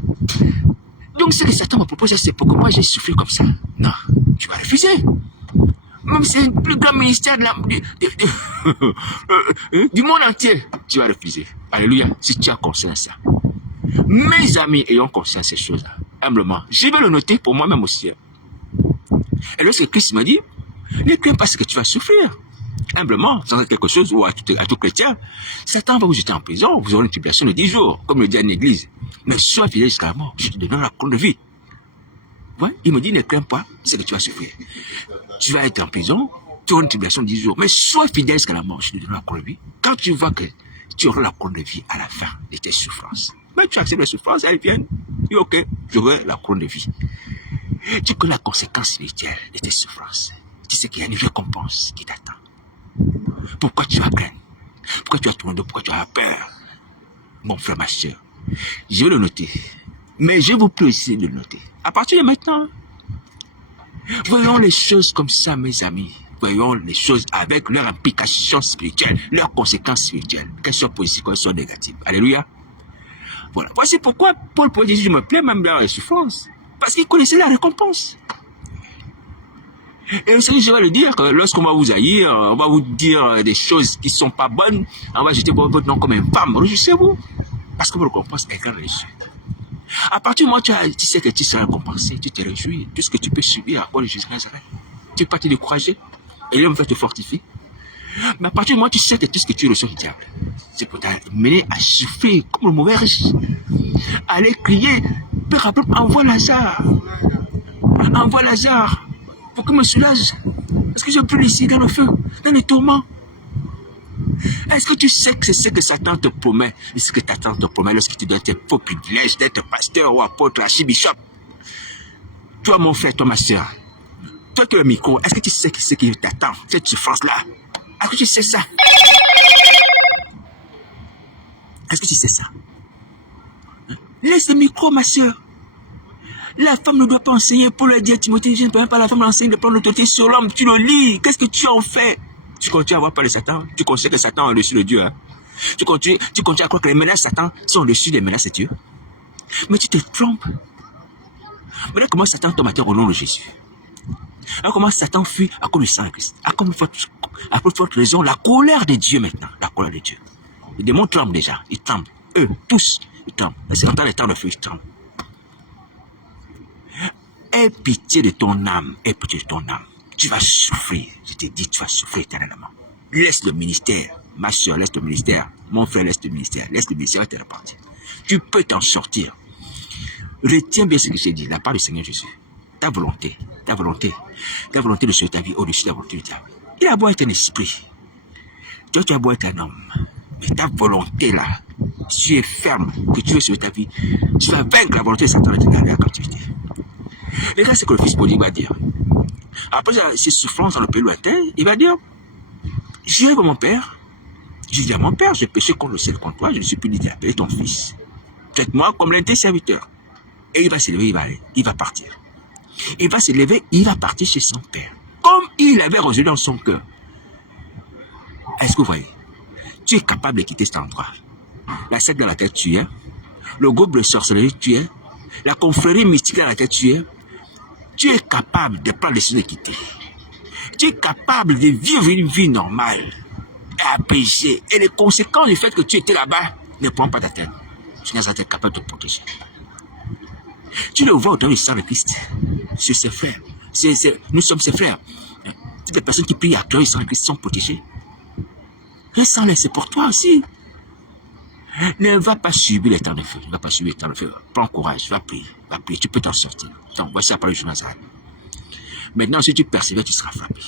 Donc, ce que Satan me propose, c'est pour que moi j'ai souffert comme ça. Non, tu vas refuser. Même si c'est le plus grand ministère du monde entier, tu vas refuser. Alléluia, si tu as conscience de ça. Mes amis ayant conscience de ces choses-là, humblement, je vais le noter pour moi-même aussi. Et lorsque Christ m'a dit, ne crains pas ce que tu vas souffrir. Humblement, sans quelque chose, ou à tout chrétien, Satan va vous jeter en prison, vous aurez une tribulation de 10 jours, comme le dit en église. Mais sois fidèle jusqu'à la mort, je te donnerai la couronne de vie. Ouais, il me dit, ne crains pas ce que tu vas souffrir. Tu vas être en prison, tu auras une tribulation de 10 jours, mais sois fidèle jusqu'à la mort, je te donnerai la couronne de vie. Quand tu vois que tu auras la couronne de vie à la fin de tes souffrances, mais tu acceptes les souffrances, elles viennent, tu dis, ok, j'aurai la couronne de vie. Tu connais la conséquence spirituelle de tes souffrances. Tu sais qu'il y a une récompense qui t'attend. Pourquoi tu as craint? Pourquoi tu as tourné? Pourquoi tu as peur? Mon frère, ma soeur, je vais le noter. Mais je vous prie aussi de le noter. À partir de maintenant, voyons les choses comme ça, mes amis. Voyons les choses avec leur implication spirituelle, leurs conséquences spirituelles, qu'elles soient positives, qu'elles soient négatives. Alléluia. Voilà. Voici pourquoi Paul pouvait dire, je me plais même dans les souffrances. Parce qu'il connaissait la récompense. Et aussi, je vais le dire que lorsqu'on va vous haïr, on va vous dire des choses qui ne sont pas bonnes, on va jeter votre nom comme une femme. Réjouissez-vous. Parce que votre récompense est grande. À partir du moment où tu sais que tu seras récompensé, tu te réjouis. Tout ce que tu peux subir à cause de Jésus Nazareth. Tu ne peux pas te décourager. Et l'homme va te fortifier. Mais à partir du moment où tu sais que tout ce que tu reçois du diable, c'est pour t'amener à souffrir comme le mauvais riche. Aller crier, Père Abraham, envoie Lazare. Envoie Lazare pour qu'il me soulage. Parce que je brûle ici dans le feu, dans les tourments. Est-ce que tu sais que c'est ce que Satan te promet? Et ce que Satan te promet lorsqu'il te donne tes faux privilèges d'être pasteur ou apôtre, archibishop? Toi, mon frère, toi, ma soeur, toi qui es le micro, est-ce que tu sais ce qui t'attend, cette souffrance-là? Est-ce que tu sais ça? Est-ce que tu sais ça? Laisse le micro, ma soeur. La femme ne doit pas enseigner pour le dire à Timothée, je ne peux même pas la femme l'enseigner de prendre l'autorité sur l'homme. Tu le lis. Qu'est-ce que tu en fais? Tu continues à avoir peur de Satan. Tu considères que Satan est au-dessus de Dieu. Hein? Tu continues à croire que les menaces de Satan sont au-dessus des menaces de Dieu. Mais tu te trompes. Voilà comment Satan tombe à terre au nom de Jésus. Alors comment Satan fuit à cause du sang de Christ. À cause de votre raison, la colère de Dieu maintenant. La colère de Dieu. Les démons tremblent déjà. Ils tremblent. Eux, tous, ils tremblent. C'est dans les temps de feu, ils tremblent. Aie pitié de ton âme. Aie pitié de ton âme. Tu vas souffrir. Je te dis, tu vas souffrir éternellement. Laisse le ministère. Ma soeur, laisse le ministère. Mon frère, laisse le ministère. Laisse le ministère te repartir. Tu peux t'en sortir. Retiens bien ce que j'ai dit, la part du Seigneur Jésus. Ta volonté de sauver ta vie au-dessus de la volonté du diable. Il a beau être un esprit. Toi, tu as beau être un homme. Mais ta volonté là, tu es ferme, que tu veux sauver ta vie. Tu vas vaincre la volonté de Satan de te garder à la captivité. Regarde ce que le fils prodigue va dire. Après ses souffrances dans le pays lointain, il va dire, j'irai voir mon père. Je dis à mon père, j'ai péché contre le ciel contre toi, je ne suis plus dit d'appeler ton fils. Traite-moi comme l'un de tes serviteurs. Et il va se lever, il va partir. Il va se lever, il va partir chez son père. Comme il avait résolu dans son cœur Est-ce que vous voyez? Tu es capable de quitter cet endroit. La secte dans laquelle tu es, le groupe de sorcellerie tu es, la confrérie mystique dans laquelle tu es capable de prendre la décision de quitter. Tu es capable de vivre une vie normale et apaisée. Et les conséquences du fait que tu étais là-bas ne pourront pas t'atteindre. Tu n'es pas capable de te protéger. Tu le vois dans le sang de Christ. C'est ses frères. Nous sommes ses frères. Toutes les personnes qui prient à cœur du sang de Christ sont protégées. Le sang, c'est pour toi aussi. Ne va pas subir les temps de feu. Ne va pas subir les temps de feu. Prends courage, va prier. Va prier. Tu peux t'en sortir. Donc, voici la parole de Jonathan. Maintenant, si tu persévères, tu seras frappé.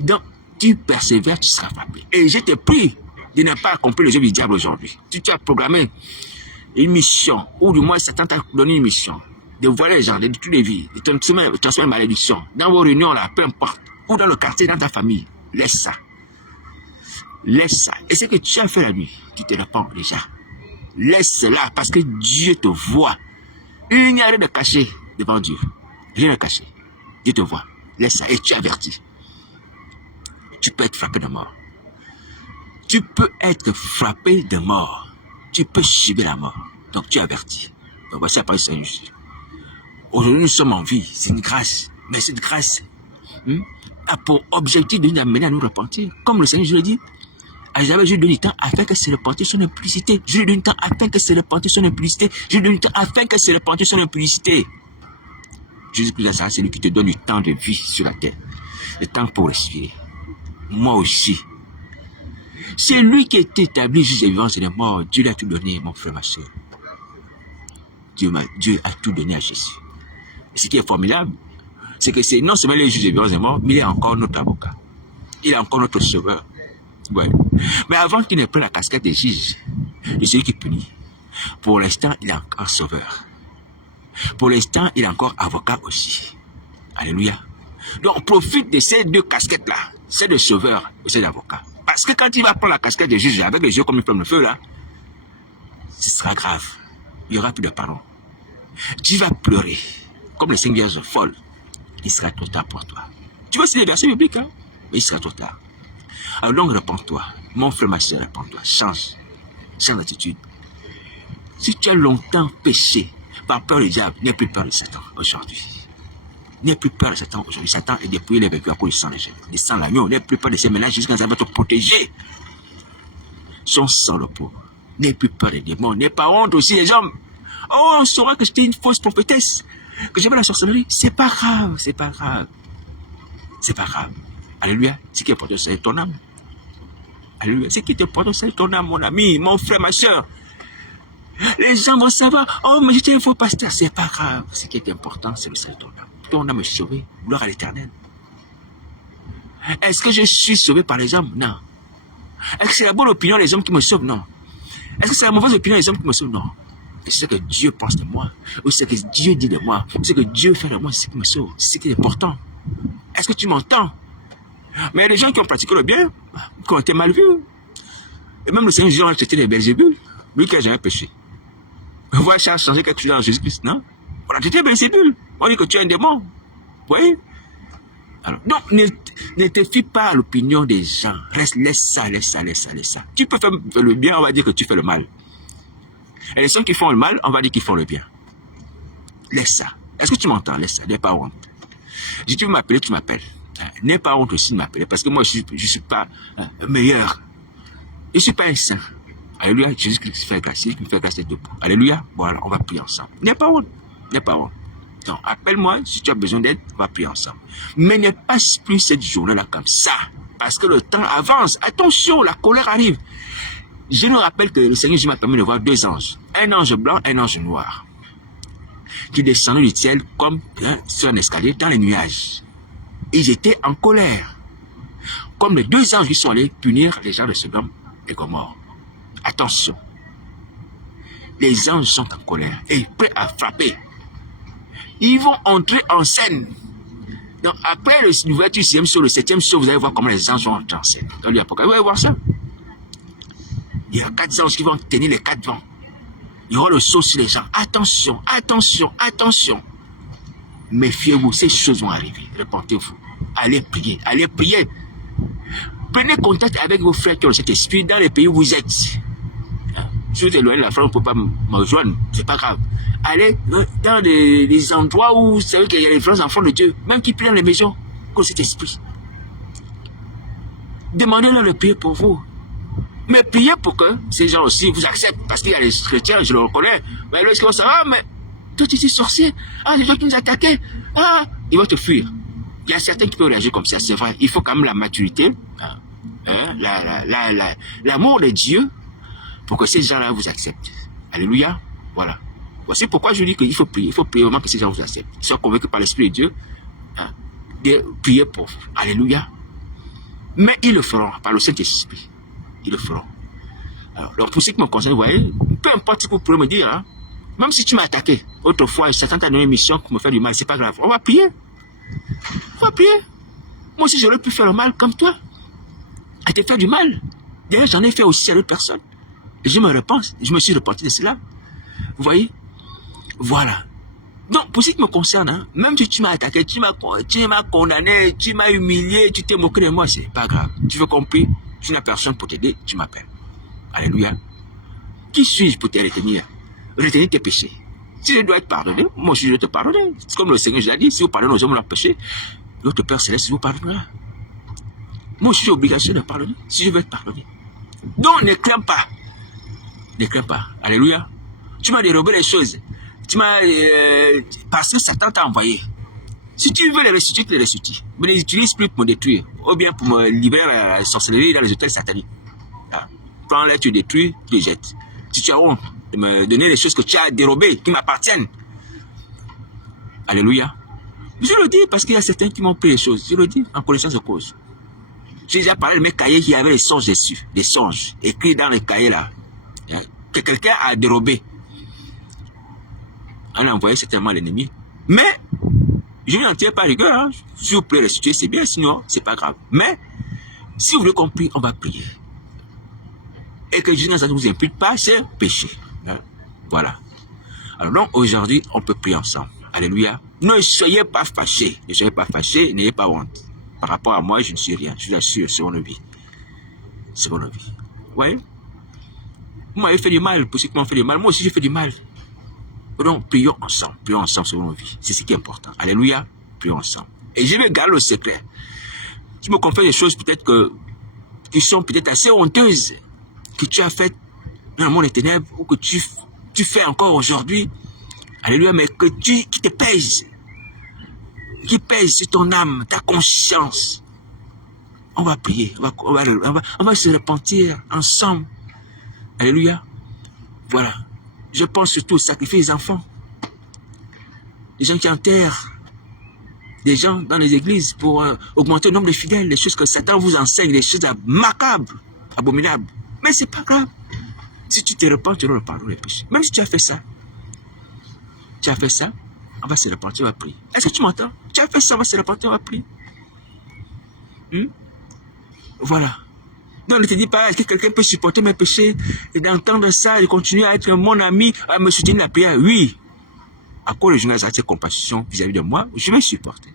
Donc, tu persévères, tu seras frappé. Et je te prie de ne pas accomplir le jeu du diable aujourd'hui. Si tu as programmé une mission, ou du moins Satan t'a donné une mission, de voir les gens, de toutes les vies, de transmettre une malédiction, dans vos réunions là, peu importe, ou dans le quartier, dans ta famille, laisse ça. Laisse ça. Et ce que tu as fait la nuit, tu te réponds déjà. Laisse cela parce que Dieu te voit. Il n'y a rien de caché devant Dieu. Rien de caché. Dieu te voit. Laisse ça. Et tu es averti. Tu peux être frappé de mort. Tu peux être frappé de mort. Tu peux subir la mort. Donc tu es averti. Donc voici la parole du Seigneur. Aujourd'hui nous sommes en vie. C'est une grâce. Mais cette grâce a pour objectif de nous amener à nous repentir. Comme le Seigneur je le dit. J'avais juste donné du temps afin que se repentir son impudicité. Je lui donne du temps afin que se repentir son impudicité. Je lui donne du temps afin que se repentir son impudicité. Jésus-Christ, c'est lui qui te donne du temps de vie sur la terre. Le temps pour respirer. Moi aussi. C'est lui qui est établi juge des vivants et des morts. Dieu lui a tout donné, mon frère, ma soeur. Dieu a tout donné à Jésus. Et ce qui est formidable, c'est que c'est non seulement le juge des vivants et des morts, mais il est encore notre avocat. Il est encore notre sauveur. Ouais. Mais avant qu'il ne prenne la casquette des juges, de celui qui punit, pour l'instant, il est encore sauveur. Pour l'instant, il est encore avocat aussi. Alléluia. Donc, profite de ces deux casquettes-là, celle de sauveur et celle d'avocat. Parce que quand il va prendre la casquette de juge avec les yeux comme une flamme de feu, là, ce sera grave. Il n'y aura plus de pardon. Tu vas pleurer, comme les 5 vierges folles. Il sera trop tard pour toi. Tu vois, c'est des versets bibliques, hein? Mais il sera trop tard. Alors donc, réponds-toi. Mon frère, ma soeur, réponds-toi. Change. Change d'attitude. Si tu as longtemps péché par peur du diable, n'aie plus peur de Satan aujourd'hui. N'aie plus peur de Satan aujourd'hui. Satan est dépouillé, il est vaincu à cause du sang du sang de l'agneau. N'aie plus peur de ces ménages jusqu'à ce qu'il va te protéger. Son sang le pauvre. N'aie plus peur des démons. N'aie pas honte aussi, les hommes. Oh, on saura que j'étais une fausse prophétesse. Que j'avais la sorcellerie. C'est pas grave, c'est pas grave. C'est pas grave. Alléluia. Ce qui est important, c'est ton âme. Alléluia. Ce qui est important, c'est ton âme, mon ami, mon frère, ma soeur. Les gens vont savoir, oh, mais j'étais un faux pasteur. C'est pas grave. Ce qui est important, c'est le salut de ton âme. Ton âme est sauvée. Gloire à l'Éternel. Est-ce que je suis sauvé par les hommes? Non. Est-ce que c'est la bonne opinion des hommes qui me sauvent? Non. Est-ce que c'est la mauvaise opinion des hommes qui me sauvent? Non. C'est ce que Dieu pense de moi. Ou ce que Dieu dit de moi. Ou ce que Dieu fait de moi, c'est ce qui me sauve. C'est ce qui est important. Est-ce que tu m'entends? Mais il y a des gens qui ont pratiqué le bien, qui ont été mal vus. Et même le Seigneur Jésus a traité des Belzébul, lui qui n'a jamais péché. On va changer quelque chose dans Jésus-Christ, non? On a traité Belzébul. On dit que tu es un démon. Vous voyez? Alors, donc, ne te fie pas à l'opinion des gens. Reste, laisse ça. Tu peux faire le bien, on va dire que tu fais le mal. Et les gens qui font le mal, on va dire qu'ils font le bien. Laisse ça. Est-ce que tu m'entends? Laisse ça. N'aie pas honte. Si tu veux m'appeler, tu m'appelles. N'aie pas honte aussi de m'appeler. Parce que moi, je ne suis pas meilleur. Je ne suis pas un saint. Alléluia. Jésus-Christ fait grâce. Il me fait grâce d'être debout. Alléluia. Voilà, on va prier ensemble. N'aie pas honte. N'aie pas honte. Donc, appelle-moi si tu as besoin d'aide. On va prier ensemble. Mais ne passe plus cette journée-là comme ça. Parce que le temps avance. Attention, la colère arrive. Je nous rappelle que le Seigneur Jésus m'a permis de voir 2 anges. Un ange blanc, un ange noir. Qui descendaient du ciel comme sur un escalier dans les nuages. Ils étaient en colère. Comme les 2 anges qui sont allés punir les gens de Sodome et Gomorrhe. Attention. Les anges sont en colère et prêts à frapper. Ils vont entrer en scène. Donc après l'ouverture du 6e saut, le 7e saut, vous allez voir comment les anges vont entrer en scène. Dans l'Apocalypse, vous allez voir ça. Il y a 4 anges qui vont tenir les 4 vents. Il y aura le saut sur les gens. Attention, attention, attention. Méfiez-vous, ces choses vont arriver. Répentez-vous. Allez prier, allez prier. Prenez contact avec vos frères qui ont cet esprit dans les pays où vous êtes. Si vous êtes éloigné de la France, vous ne pouvez pas me rejoindre, c'est pas grave. Allez dans des endroits où vous savez qu'il y a les vrais enfants de Dieu, même qui prient dans les maisons, comme cet esprit. Demandez-leur de prier pour vous. Mais priez pour que ces gens aussi vous acceptent. Parce qu'il y a les chrétiens, je le reconnais. Mais lorsqu'ils vont savoir, mais toi tu es sorcier. Ah, c'est toi qui nous attaquais. Ah, ils vont te fuir. Il y a certains qui peuvent réagir comme ça, c'est vrai. Il faut quand même la maturité, l'amour de Dieu pour que ces gens-là vous acceptent. Alléluia. Voilà. Voici pourquoi je dis qu'il faut prier. Il faut prier vraiment que ces gens vous acceptent. Ils sont convaincus par l'Esprit de Dieu de prier pour vous. Alléluia. Mais ils le feront par le Saint-Esprit. Ils le feront. Alors, donc pour ce qui me concerne, vous voyez, peu importe ce que vous pouvez me dire, hein, même si tu m'as attaqué, autrefois, Satan t'a donné une mission pour me faire du mal, c'est pas grave. On va prier. On va prier. Moi aussi, j'aurais pu faire le mal comme toi. Et te faire du mal. D'ailleurs, j'en ai fait aussi à d'autres personnes. Et je me repens, je me suis repenti de cela. Vous voyez? Voilà. Donc, pour ce qui me concerne, hein, même si tu m'as attaqué, tu m'as condamné, tu m'as humilié, tu t'es moqué de moi, c'est pas grave. Tu veux qu'on prie? Tu n'as personne pour t'aider, tu m'appelles. Alléluia. Qui suis-je pour te retenir? Retenir tes péchés. Si je dois être pardonné, moi aussi je dois te pardonner. C'est comme le Seigneur l'a dit, si vous pardonnez aux hommes leurs péchés, l'autre Père Céleste vous pardonnera. Moi aussi j'ai l'obligation de pardonner, si je veux être pardonné. Donc ne crains pas. Ne crains pas. Alléluia. Tu m'as dérobé les choses. Tu m'as... parce que Satan t'a envoyé. Si tu veux les restituer, tu les restitues. Mais ne les utilise plus pour me détruire. Ou bien pour me libérer à la sorcellerie dans les hôtels sataniques. Prends-les, tu détruis, tu les jettes. Si tu as honte de me donner les choses que tu as dérobées, qui m'appartiennent. Alléluia. Je le dis parce qu'il y a certains qui m'ont pris les choses. Je le dis en connaissance de cause. J'ai déjà parlé de mes cahiers qui avaient les songes dessus. Des songes écrits dans les cahiers là. Que quelqu'un a dérobé. On a envoyé certainement l'ennemi. Mais, je n'en tiens pas rigueur. Hein. Si vous pouvez restituer, c'est bien. Sinon, c'est pas grave. Mais, si vous voulez qu'on prie, on va prier. Et que Jésus ne vous impute pas, c'est péché. Hein? Voilà. Alors donc, aujourd'hui, on peut prier ensemble. Alléluia. Ne soyez pas fâchés. Ne soyez pas fâchés, n'ayez pas honte. Par rapport à moi, je ne suis rien. Je l'assure, c'est mon vie. C'est mon vie. Vous voyez? Vous m'avez fait du mal, pour ceux qui m'ont fait du mal. Moi aussi, j'ai fait du mal. Donc, prions ensemble sur nos vies. C'est ce qui est important. Alléluia. Prions ensemble. Et je vais garder le secret. Tu me confères des choses peut-être qui sont peut-être assez honteuses, que tu as faites dans le monde des ténèbres, ou que tu fais encore aujourd'hui. Alléluia, mais qui te pèse. Qui pèse sur ton âme, ta conscience. On va prier. On va se repentir ensemble. Alléluia. Voilà. Je pense surtout au sacrifice des enfants. Les gens qui enterrent des gens dans les églises pour augmenter le nombre de fidèles, les choses que Satan vous enseigne, les choses macabres, abominables. Mais c'est pas grave. Si tu te repens, tu auras le pardon des péchés. Même si tu as fait ça, on va se repentir, on va prier. Est-ce que tu m'entends? Tu as fait ça, on va se repentir, on va prier. Voilà. Donc ne te dis pas, est-ce que quelqu'un peut supporter mes péchés et d'entendre ça et continuer à être mon ami, à me soutenir la prière? Oui. À cause de Jonas a cette compassion vis-à-vis de moi, je vais supporter.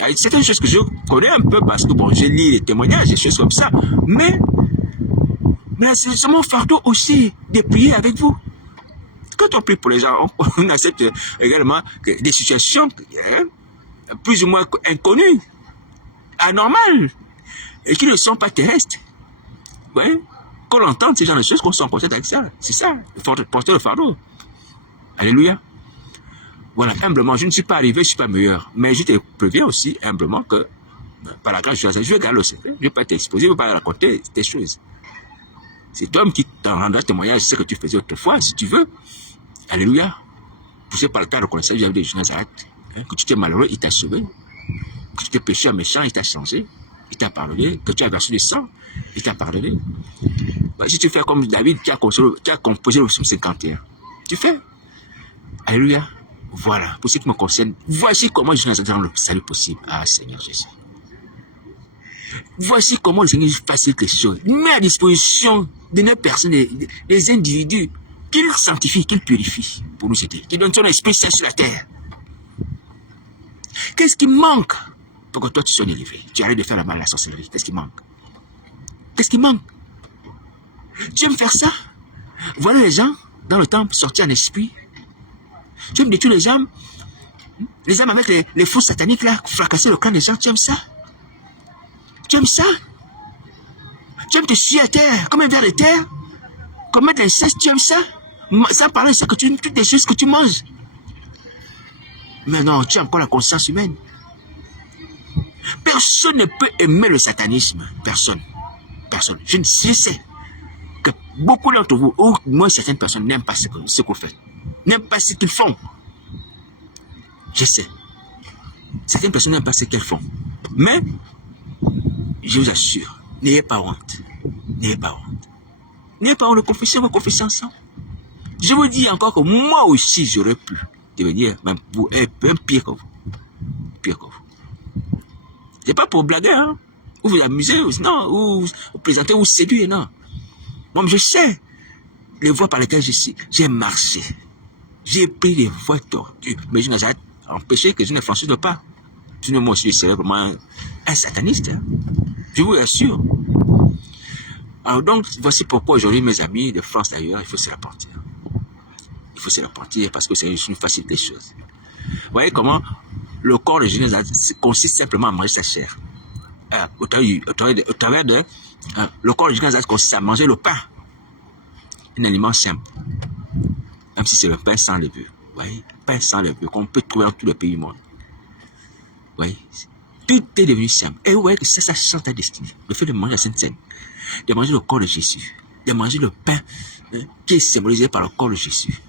Il y a certaines choses que je connais un peu parce que bon, je lis les témoignages, des choses comme ça. Mais c'est mon fardeau aussi de prier avec vous. Quand on prie pour les gens, on accepte également des situations plus ou moins inconnues, anormales, et qui ne sont pas terrestres. Ouais. Qu'on entende ces genre de choses, qu'on soit en contact avec ça. C'est ça, porter le fardeau. Alléluia. Voilà, humblement, je ne suis pas arrivé, je ne suis pas meilleur. Mais je te préviens aussi, humblement, que par la grâce de Dieu, je vais garder le secret. Je ne vais pas t'exposer, je ne vais pas raconter tes choses. C'est toi qui t'en rendra témoignage de ce que tu faisais autrefois, si tu veux. Alléluia. Poussé par le temps de reconnaissance, j'avais des gens à que tu étais malheureux, il t'a sauvé. Que tu étais pécheur méchant, il t'a changé. Il t'a pardonné. Que tu as versé du sang, il t'a pardonné. Bah, si tu fais comme David, qui a composé le psaume 51. Tu fais. Alléluia. Voilà. Pour ce qui me concerne, voici comment je suis dans le salut possible. Ah, Seigneur Jésus. Voici comment le Seigneur facilite les choses. Il met à disposition de nos personnes, des individus, qu'il sanctifie, qu'il purifie pour nous aider. Qu'il donne son esprit saint sur la terre. Qu'est-ce qui manque pour que toi tu sois délivré? Tu arrêtes de faire la mal à la sorcellerie. Qu'est-ce qui manque? Qu'est-ce qui manque? Tu aimes faire ça? Voilà les gens dans le temple sortis en esprit. Tu aimes détruire les âmes avec les fous sataniques là, fracasser le crâne des gens, tu aimes ça? Tu aimes ça? Tu aimes te suer à terre, comme un ver de terre? Commettre l'inceste, tu aimes ça? Sans parler de ça, toutes les choses que tu manges. Mais non, tu as encore la conscience humaine. Personne ne peut aimer le satanisme. Personne. Personne. Je sais que beaucoup d'entre vous, ou moi certaines personnes, n'aiment pas ce que vous faites. N'aiment pas ce qu'ils font. Je sais. Certaines personnes n'aiment pas ce qu'elles font. Mais, je vous assure, n'ayez pas honte. N'ayez pas honte. N'ayez pas honte de confesser vos confessions ensemble. Je vous dis encore que moi aussi, j'aurais pu devenir même pire que vous. Pire que vous. C'est pas pour blaguer, hein. Ou vous amuser, non, ou vous présenter, ou séduire, non. Moi, je sais les voies par lesquelles j'ai marché. J'ai pris les voies tordues. Mais je n'ai jamais empêché que je ne franchisse le pas. Sinon, moi aussi, je serais vraiment un sataniste. Hein. Je vous assure. Alors donc, voici pourquoi aujourd'hui, mes amis de France d'ailleurs, il faut se repentir. Il faut se repentir parce que c'est une facilité des choses. Vous voyez comment le corps de Jésus consiste simplement à manger sa chair. Au travers de le corps de Jésus consiste à manger le pain. Un aliment simple. Même si c'est le pain sans levure. Vous voyez, pain sans levure qu'on peut trouver dans tous les pays du monde. Vous voyez, tout est devenu simple. Et vous voyez que ça change ta destinée. Le fait de manger la Sainte Seine, de manger le corps de Jésus, de manger le pain qui est symbolisé par le corps de Jésus.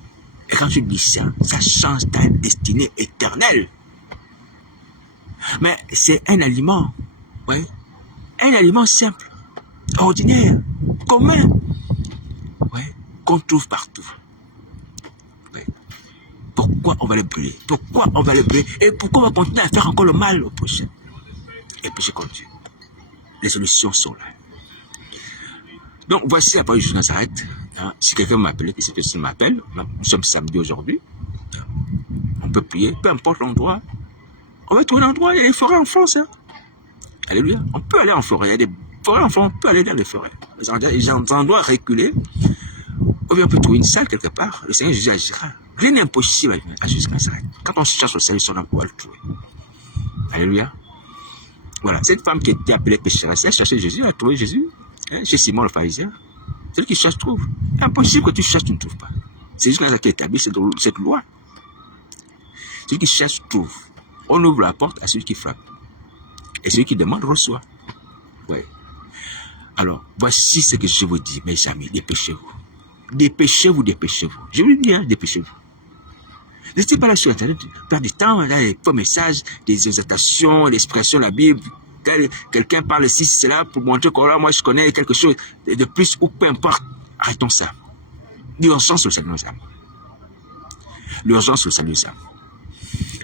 Et quand tu dis ça, ça change ta destinée éternelle. Mais c'est un aliment, ouais, un aliment simple, ordinaire, commun, ouais, qu'on trouve partout. Ouais. Pourquoi on va le brûler? Pourquoi on va le brûler? Et pourquoi on va continuer à faire encore le mal au prochain? Et puis je continue. Les solutions sont là. Donc voici la parole de Jésus de Nazareth. Hein, si quelqu'un m'appelle, que cette personne m'appelle, nous sommes samedi aujourd'hui, on peut prier, peu importe l'endroit. On va trouver un endroit, il y a des forêts en France. Hein. Alléluia. On peut aller en forêt, il y a des forêts en France, on peut aller dans les forêts. Les endroits reculés, ou bien on peut trouver une salle quelque part. Le Seigneur Jésus agira. Rien n'est impossible à Jésus de Nazareth. Quand on cherche le Seigneur, on va le trouver. Alléluia. Voilà, cette femme qui était appelée pécheresse, elle cherchait Jésus, elle a trouvé Jésus. Hein, chez Simon le pharisien. Celui qui cherche trouve. C'est impossible que tu cherches, tu ne trouves pas. C'est juste qui établit cette loi. Celui qui cherche trouve. On ouvre la porte à celui qui frappe. Et celui qui demande reçoit. Ouais. Alors, voici ce que je vous dis, mes amis, dépêchez-vous. Dépêchez-vous, dépêchez-vous. Je vous le dis, hein, dépêchez-vous. N'hésitez pas là sur Internet, perdre du temps, là, les faux messages, des exhortations, des expressions de la Bible. Quelqu'un parle ici, c'est là pour montrer que là, moi je connais quelque chose de plus ou peu importe. Arrêtons ça. L'urgence au salut des âmes. L'urgence au salut des âmes.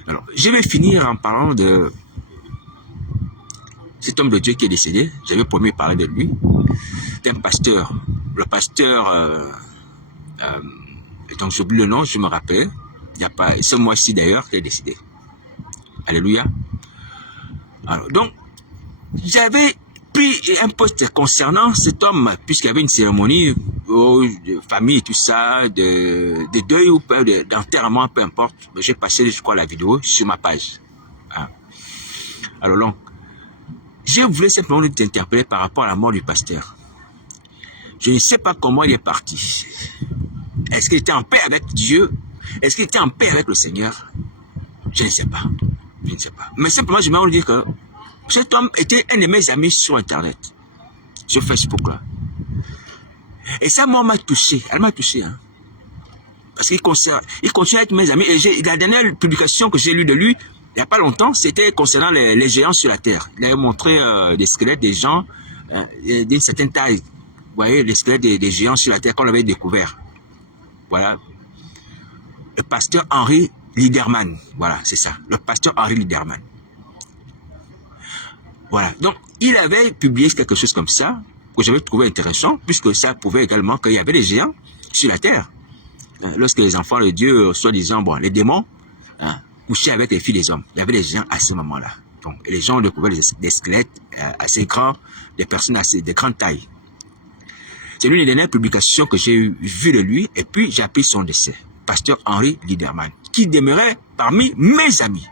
Alors, je vais finir en parlant de cet homme de Dieu qui est décédé. J'avais promis de parler de lui. C'est un pasteur. Le pasteur, donc j'oublie le nom, je me rappelle. Il n'y a pas, ce mois-ci d'ailleurs, qui est décédé. Alléluia. Alors, donc, j'avais pris un poste concernant cet homme, puisqu'il y avait une cérémonie de famille, tout ça, de deuil ou d'enterrement, peu importe. J'ai passé, je crois, la vidéo sur ma page. Hein. Alors donc, je voulais simplement t'interpeller par rapport à la mort du pasteur. Je ne sais pas comment il est parti. Est-ce qu'il était en paix avec Dieu? Est-ce qu'il était en paix avec le Seigneur? Je ne sais pas. Je ne sais pas. Mais simplement, je vais vous dire que cet homme était un de mes amis sur Internet, sur Facebook là. Et ça, moi, m'a touché. Elle m'a touché, hein. Parce qu'il continue à être mes amis. Et la dernière publication que j'ai lue de lui, il n'y a pas longtemps, c'était concernant les géants sur la Terre. Il avait montré des squelettes des gens d'une certaine taille. Vous voyez, les squelettes des géants sur la Terre qu'on avait découvert. Voilà. Le pasteur Henri Liederman. Voilà, c'est ça. Le pasteur Henri Liederman. Voilà. Donc, il avait publié quelque chose comme ça, que j'avais trouvé intéressant, puisque ça prouvait également qu'il y avait des géants sur la Terre. Lorsque les enfants de Dieu, soi-disant, bon, les démons, couchaient avec les filles des hommes. Il y avait des géants à ce moment-là. Donc, les gens découvraient des squelettes assez grands, des personnes de grande taille. C'est l'une des dernières publications que j'ai vues de lui, et puis j'ai appris son décès. Pasteur Henri Liederman, qui demeurait parmi mes amis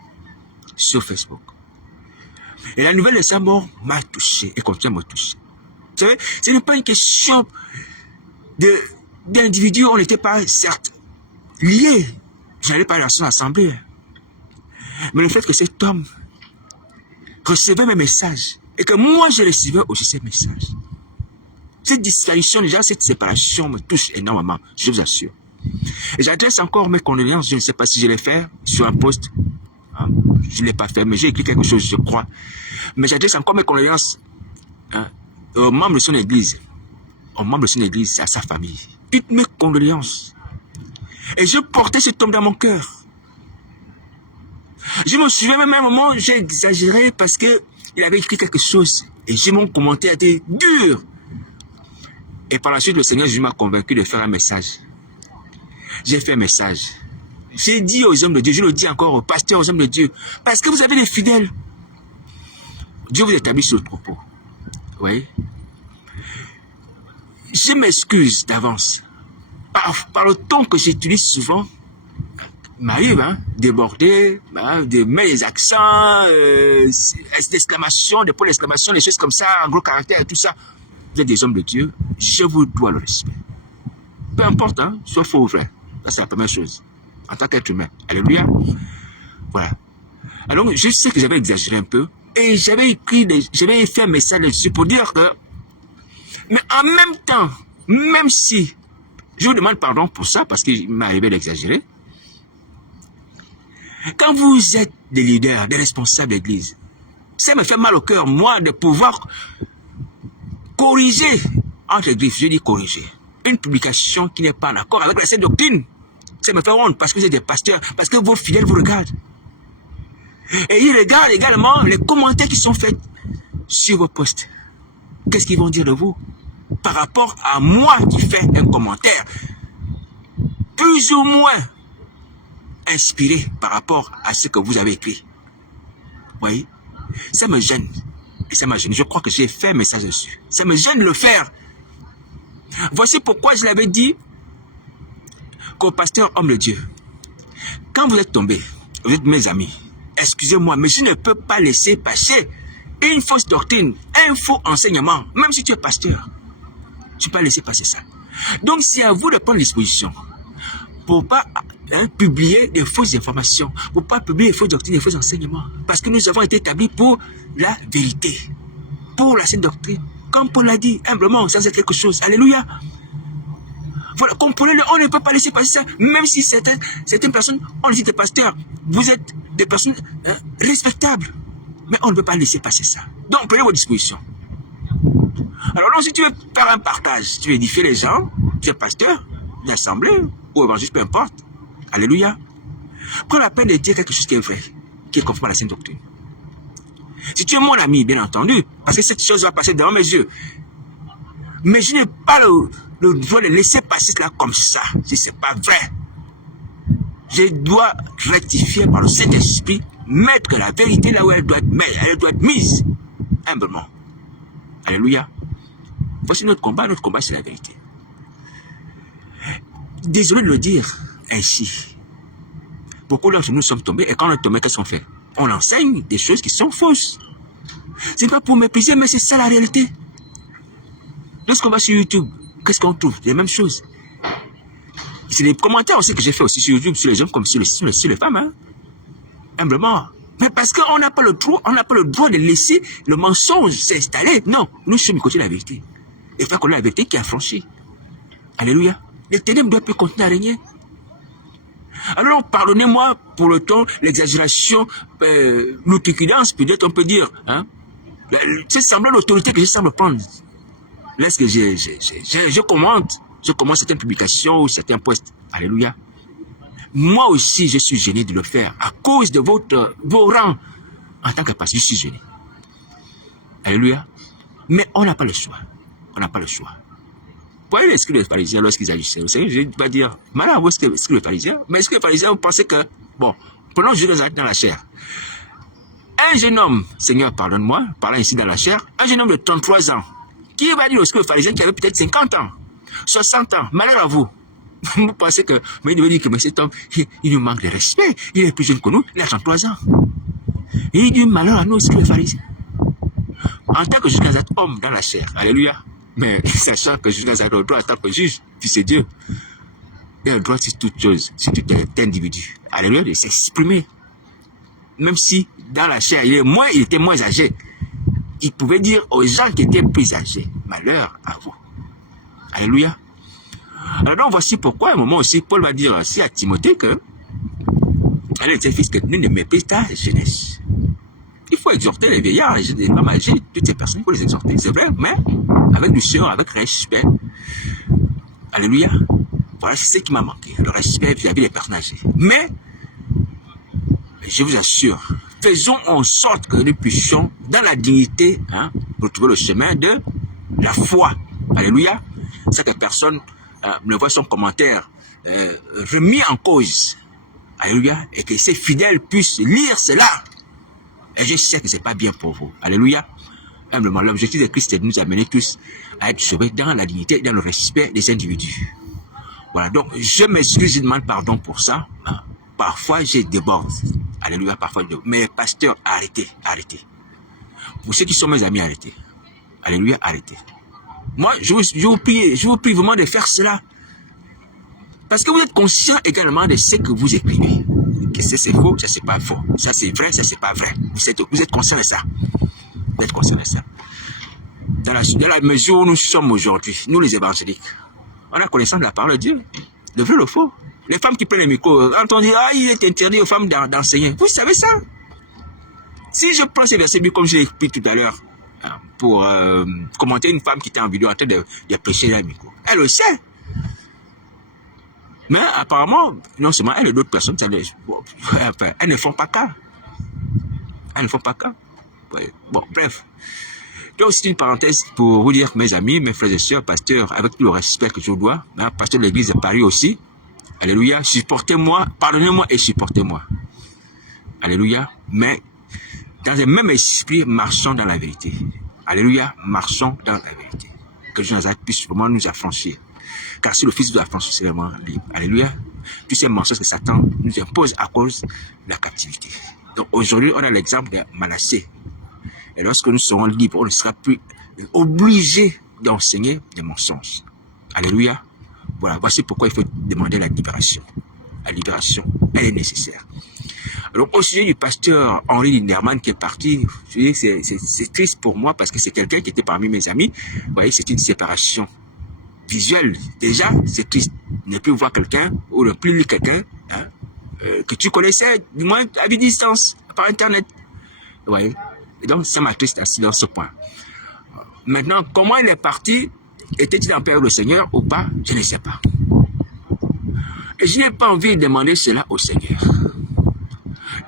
sur Facebook. Et la nouvelle de sa mort m'a touché et continue à me toucher. Vous savez, ce n'est pas une question d'individus, on n'était pas, certes, liés. Je n'allais pas dans son assemblée. Mais le fait que cet homme recevait mes messages, et que moi je recevais aussi ces messages, cette disparition, déjà, cette séparation me touche énormément, je vous assure. Et j'adresse encore mes condoléances, je ne sais pas si je l'ai fait sur un post. Hein, je ne l'ai pas fait, mais j'ai écrit quelque chose, je crois. Mais j'adresse encore mes condoléances aux membres de son église. Aux membres de son église, à sa famille. Toutes mes condoléances. Et je portais cet homme dans mon cœur. Je me souviens même à un moment, j'ai exagéré parce que il avait écrit quelque chose. Et mon commentaire était dur. Et par la suite, le Seigneur Jésus m'a convaincu de faire un message. J'ai fait un message. J'ai dit aux hommes de Dieu, je le dis encore aux pasteurs, aux hommes de Dieu, parce que vous avez des fidèles. Dieu vous établit sur le troupeau. Oui. Je m'excuse d'avance. Par le ton que j'utilise souvent, m'arrive, déborder, de mettre des accents, d'exclamation, des points d'exclamation, des choses comme ça, en gros caractère, tout ça. Vous êtes des hommes de Dieu, je vous dois le respect. Peu importe, soit faux ou vrai. Ça, c'est la première chose. En tant qu'être humain. Alléluia. Voilà. Alors, je sais que j'avais exagéré un peu. Et j'avais fait un message là-dessus pour dire que, mais en même temps, même si, je vous demande pardon pour ça, parce qu'il m'est arrivé d'exagérer, quand vous êtes des leaders, des responsables d'église, ça me fait mal au cœur, moi, de pouvoir corriger, entre griffes, je dis corriger, une publication qui n'est pas en accord avec la sainte doctrine. Ça me fait honte parce que vous êtes des pasteurs, parce que vos fidèles vous regardent. Et ils regardent également les commentaires qui sont faits sur vos posts. Qu'est-ce qu'ils vont dire de vous par rapport à moi qui fais un commentaire plus ou moins inspiré par rapport à ce que vous avez écrit. Vous voyez? Ça me gêne. Et ça m'a gêné. Je crois que j'ai fait un message dessus. Ça me gêne de le faire. Voici pourquoi je l'avais dit qu'au pasteur homme de Dieu, quand vous êtes tombés, vous êtes mes amis, excusez-moi, mais je ne peux pas laisser passer une fausse doctrine, un faux enseignement, même si tu es pasteur. Tu ne peux pas laisser passer ça. Donc, c'est à vous de prendre disposition pour ne pas publier des fausses informations, pour ne pas publier des fausses doctrines, des faux enseignements. Parce que nous avons été établis pour la vérité, pour la sainte doctrine. Comme Paul l'a dit, humblement, ça c'est quelque chose. Alléluia. Voilà, comprenez-le, on ne peut pas laisser passer ça, même si certaines personnes, on les dit des pasteurs, vous êtes des personnes respectables, mais on ne peut pas laisser passer ça. Donc, prenez vos dispositions. Alors, donc, si tu veux faire un partage, tu veux édifier les gens, tu es pasteur, l'assemblée, ou évangile, peu importe, alléluia, prends la peine de dire quelque chose qui est vrai, qui est conforme à la sainte doctrine. Si tu es mon ami, bien entendu, parce que cette chose va passer devant mes yeux, mais je n'ai pas le droit de laisser passer cela comme ça, si ce n'est pas vrai. Je dois rectifier par le Saint-Esprit, mettre la vérité là où elle doit être mise, humblement. Alléluia. Voici notre combat c'est la vérité. Désolé de le dire ainsi. Beaucoup d'entre nous sommes tombés, et quand on est tombé, qu'est-ce qu'on fait? On enseigne des choses qui sont fausses. Ce n'est pas pour mépriser, mais c'est ça la réalité. Lorsqu'on va sur YouTube, qu'est-ce qu'on trouve? Les mêmes choses. C'est les commentaires aussi que j'ai fait aussi sur YouTube, sur les hommes comme sur les femmes, humblement. Mais parce qu'on n'a pas le droit de laisser le mensonge s'installer. Non, nous sommes du côté de la vérité. Et il faut qu'on ait la vérité qui a franchi. Alléluia. Les ténèbres ne doivent plus continuer à régner. Alors, pardonnez-moi pour le temps, l'exagération, l'outrecuidance, peut-être on peut dire, c'est semblant l'autorité que je semble prendre. Lorsque je commente certaines publications ou certains posts. Alléluia. Moi aussi, je suis gêné de le faire à cause de vos rangs. En tant que pasteur, je suis gêné. Alléluia. Mais on n'a pas le choix. On n'a pas le choix. Vous voyez les scribes pharisiens lorsqu'ils agissaient. Vous savez, je ne vais pas dire, malheur vos scribes pharisiens, mais les scribes pharisiens, vous pensez que, bon, prenons Judas dans la chair. Un jeune homme, Seigneur, pardonne-moi, parlant ici dans la chair, un jeune homme de 33 ans, Qui va dire lorsque le pharisien qui avait peut-être 50 ans, 60 ans, malheur à vous. Vous pensez que, mais il devait dire que mais cet homme, il nous manque de respect. Il est plus jeune que nous, il a 33 ans. Et il dit malheur à nous aussi, le pharisien. En tant que juge Nazareth, homme dans la chair, alléluia. Mais sachant que juge Nazareth a le droit en tant que juge, puis c'est Dieu. Il a le droit sur toute chose, sur tout individu. Alléluia, de s'exprimer. Même si dans la chair, il était moins âgé. Il pouvait dire aux gens qui étaient plus âgés, malheur à vous. Alléluia. Alors donc voici pourquoi à un moment aussi, Paul va dire aussi à Timothée que elle était fils que nous ne méprise ta jeunesse. Il faut exhorter les vieillards, les femmes âgées, toutes ces personnes, il faut les exhorter, c'est vrai, mais avec douceur, avec respect. Alléluia. Voilà, c'est ce qui m'a manqué, le respect vis-à-vis des personnes âgées. Mais, je vous assure, faisons en sorte que nous puissions, dans la dignité, retrouver le chemin de la foi. Alléluia. Cette personne me voit son commentaire remis en cause. Alléluia. Et que ces fidèles puissent lire cela. Et je sais que ce n'est pas bien pour vous. Alléluia. Humblement, l'objectif de Christ est de nous amener tous à être sauvés dans la dignité et dans le respect des individus. Voilà. Donc, je m'excuse, je demande pardon pour ça. Parfois, j'ai déborde. Alléluia. Parfois, mais pasteur, arrêtez. Arrêtez. Pour ceux qui sont mes amis, arrêtez. Alléluia. Arrêtez. Moi, je vous prie vraiment de faire cela. Parce que vous êtes conscient également de ce que vous écrivez. Que c'est faux, ça c'est pas faux. Ça c'est vrai, ça c'est pas vrai. Vous êtes conscient de ça. Vous êtes conscient de ça. Dans la mesure où nous sommes aujourd'hui, nous les évangéliques, on a connaissance de la parole de Dieu. Le vrai, le faux. Les femmes qui prennent le micro, quand on dit, il est interdit aux femmes d'enseigner. Vous savez ça? Si je prends ces versets comme je l'ai expliqué tout à l'heure, pour commenter une femme qui était en vidéo en train de prêcher dans le micro. Elle le sait. Mais apparemment, non seulement elle et d'autres personnes, elles ne font pas cas. Elles ne font pas cas. Bon, bref. Donc c'est une parenthèse pour vous dire, mes amis, mes frères et sœurs, pasteurs, avec tout le respect que je vous dois, pasteur de l'église de Paris aussi, alléluia, supportez-moi, pardonnez-moi et supportez-moi. Alléluia, mais dans le même esprit, marchons dans la vérité. Alléluia, marchons dans la vérité. Que Dieu puisse vraiment nous affranchir. Car si le Fils nous affranchit, c'est vraiment libre. Alléluia. Tous ces mensonges que Satan nous impose à cause de la captivité. Donc aujourd'hui, on a l'exemple de Manassé. Et lorsque nous serons libres, on ne sera plus obligé d'enseigner des mensonges. Alléluia. Voilà, voici pourquoi il faut demander la libération. La libération, elle est nécessaire. Alors, au sujet du pasteur Henri Linderman qui est parti, c'est triste pour moi parce que c'est quelqu'un qui était parmi mes amis. Vous voyez, c'est une séparation visuelle. Déjà, c'est triste. Ne plus voir quelqu'un ou ne plus lire quelqu'un que tu connaissais, du moins à distance, par Internet. Vous voyez. Et donc, ça m'attriste ainsi dans ce point. Maintenant, comment il est parti? Était-il en période au Seigneur ou pas? Je ne sais pas. Et je n'ai pas envie de demander cela au Seigneur.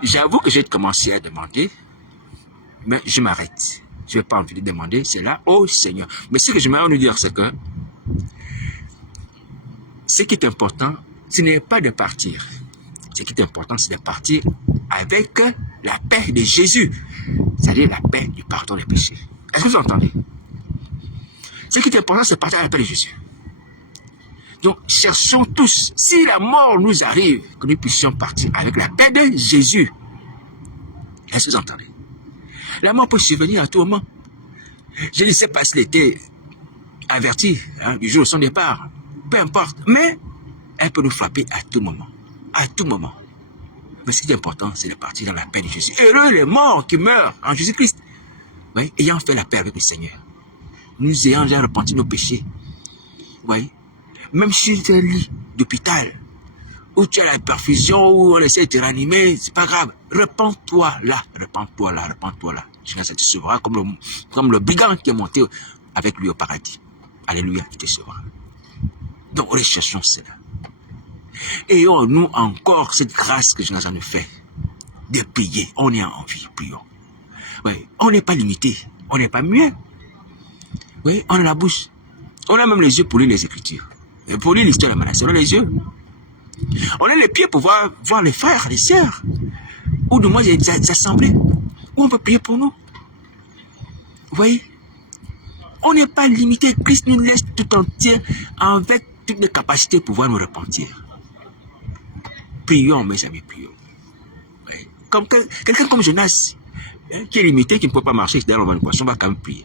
J'avoue que j'ai commencé à demander, mais je m'arrête. Je n'ai pas envie de demander cela au Seigneur. Mais ce que je m'aimerais nous dire, c'est que ce qui est important, ce n'est pas de partir. Ce qui est important, c'est de partir avec la paix de Jésus. C'est-à-dire la paix du pardon des péchés. Est-ce que vous entendez? Ce qui est important, c'est de partir avec la paix de Jésus. Donc, cherchons tous, si la mort nous arrive, que nous puissions partir avec la paix de Jésus. Est-ce que vous entendez? La mort peut survenir à tout moment. Je ne sais pas s'il était averti du jour de son départ. Peu importe. Mais elle peut nous frapper à tout moment. À tout moment. Mais ce qui est important, c'est de partir dans la paix de Jésus. Heureux les morts qui meurent en Jésus-Christ. Oui, ayant fait la paix avec le Seigneur. Nous ayant déjà repenti nos péchés. Oui. Même si tu es un lit d'hôpital, où tu as la perfusion, où on essaie de te ranimer, c'est pas grave. Repends-toi là, repends-toi là, repends-toi là. Ça te sauvera comme le brigand qui est monté avec lui au paradis. Alléluia, il te sauvera. Donc, recherchons cela. Ayons nous encore cette grâce que Jésus nous fait de prier. On est en vie, prions. Oui, on n'est pas limité, on n'est pas mieux. Oui, on a la bouche. On a même les yeux pour lire les Écritures. Et pour lire l'histoire de Manassé, on a les yeux. On a les pieds pour voir les frères, les sœurs. Ou du moins des assemblées. Où on peut prier pour nous. Vous voyez? On n'est pas limité. Christ nous laisse tout entier avec toutes les capacités pour pouvoir nous repentir. Prions, mes amis, prions. Ouais. Comme quelqu'un comme Jonas, hein, qui est limité, qui ne peut pas marcher dans la poisson, va quand même prier.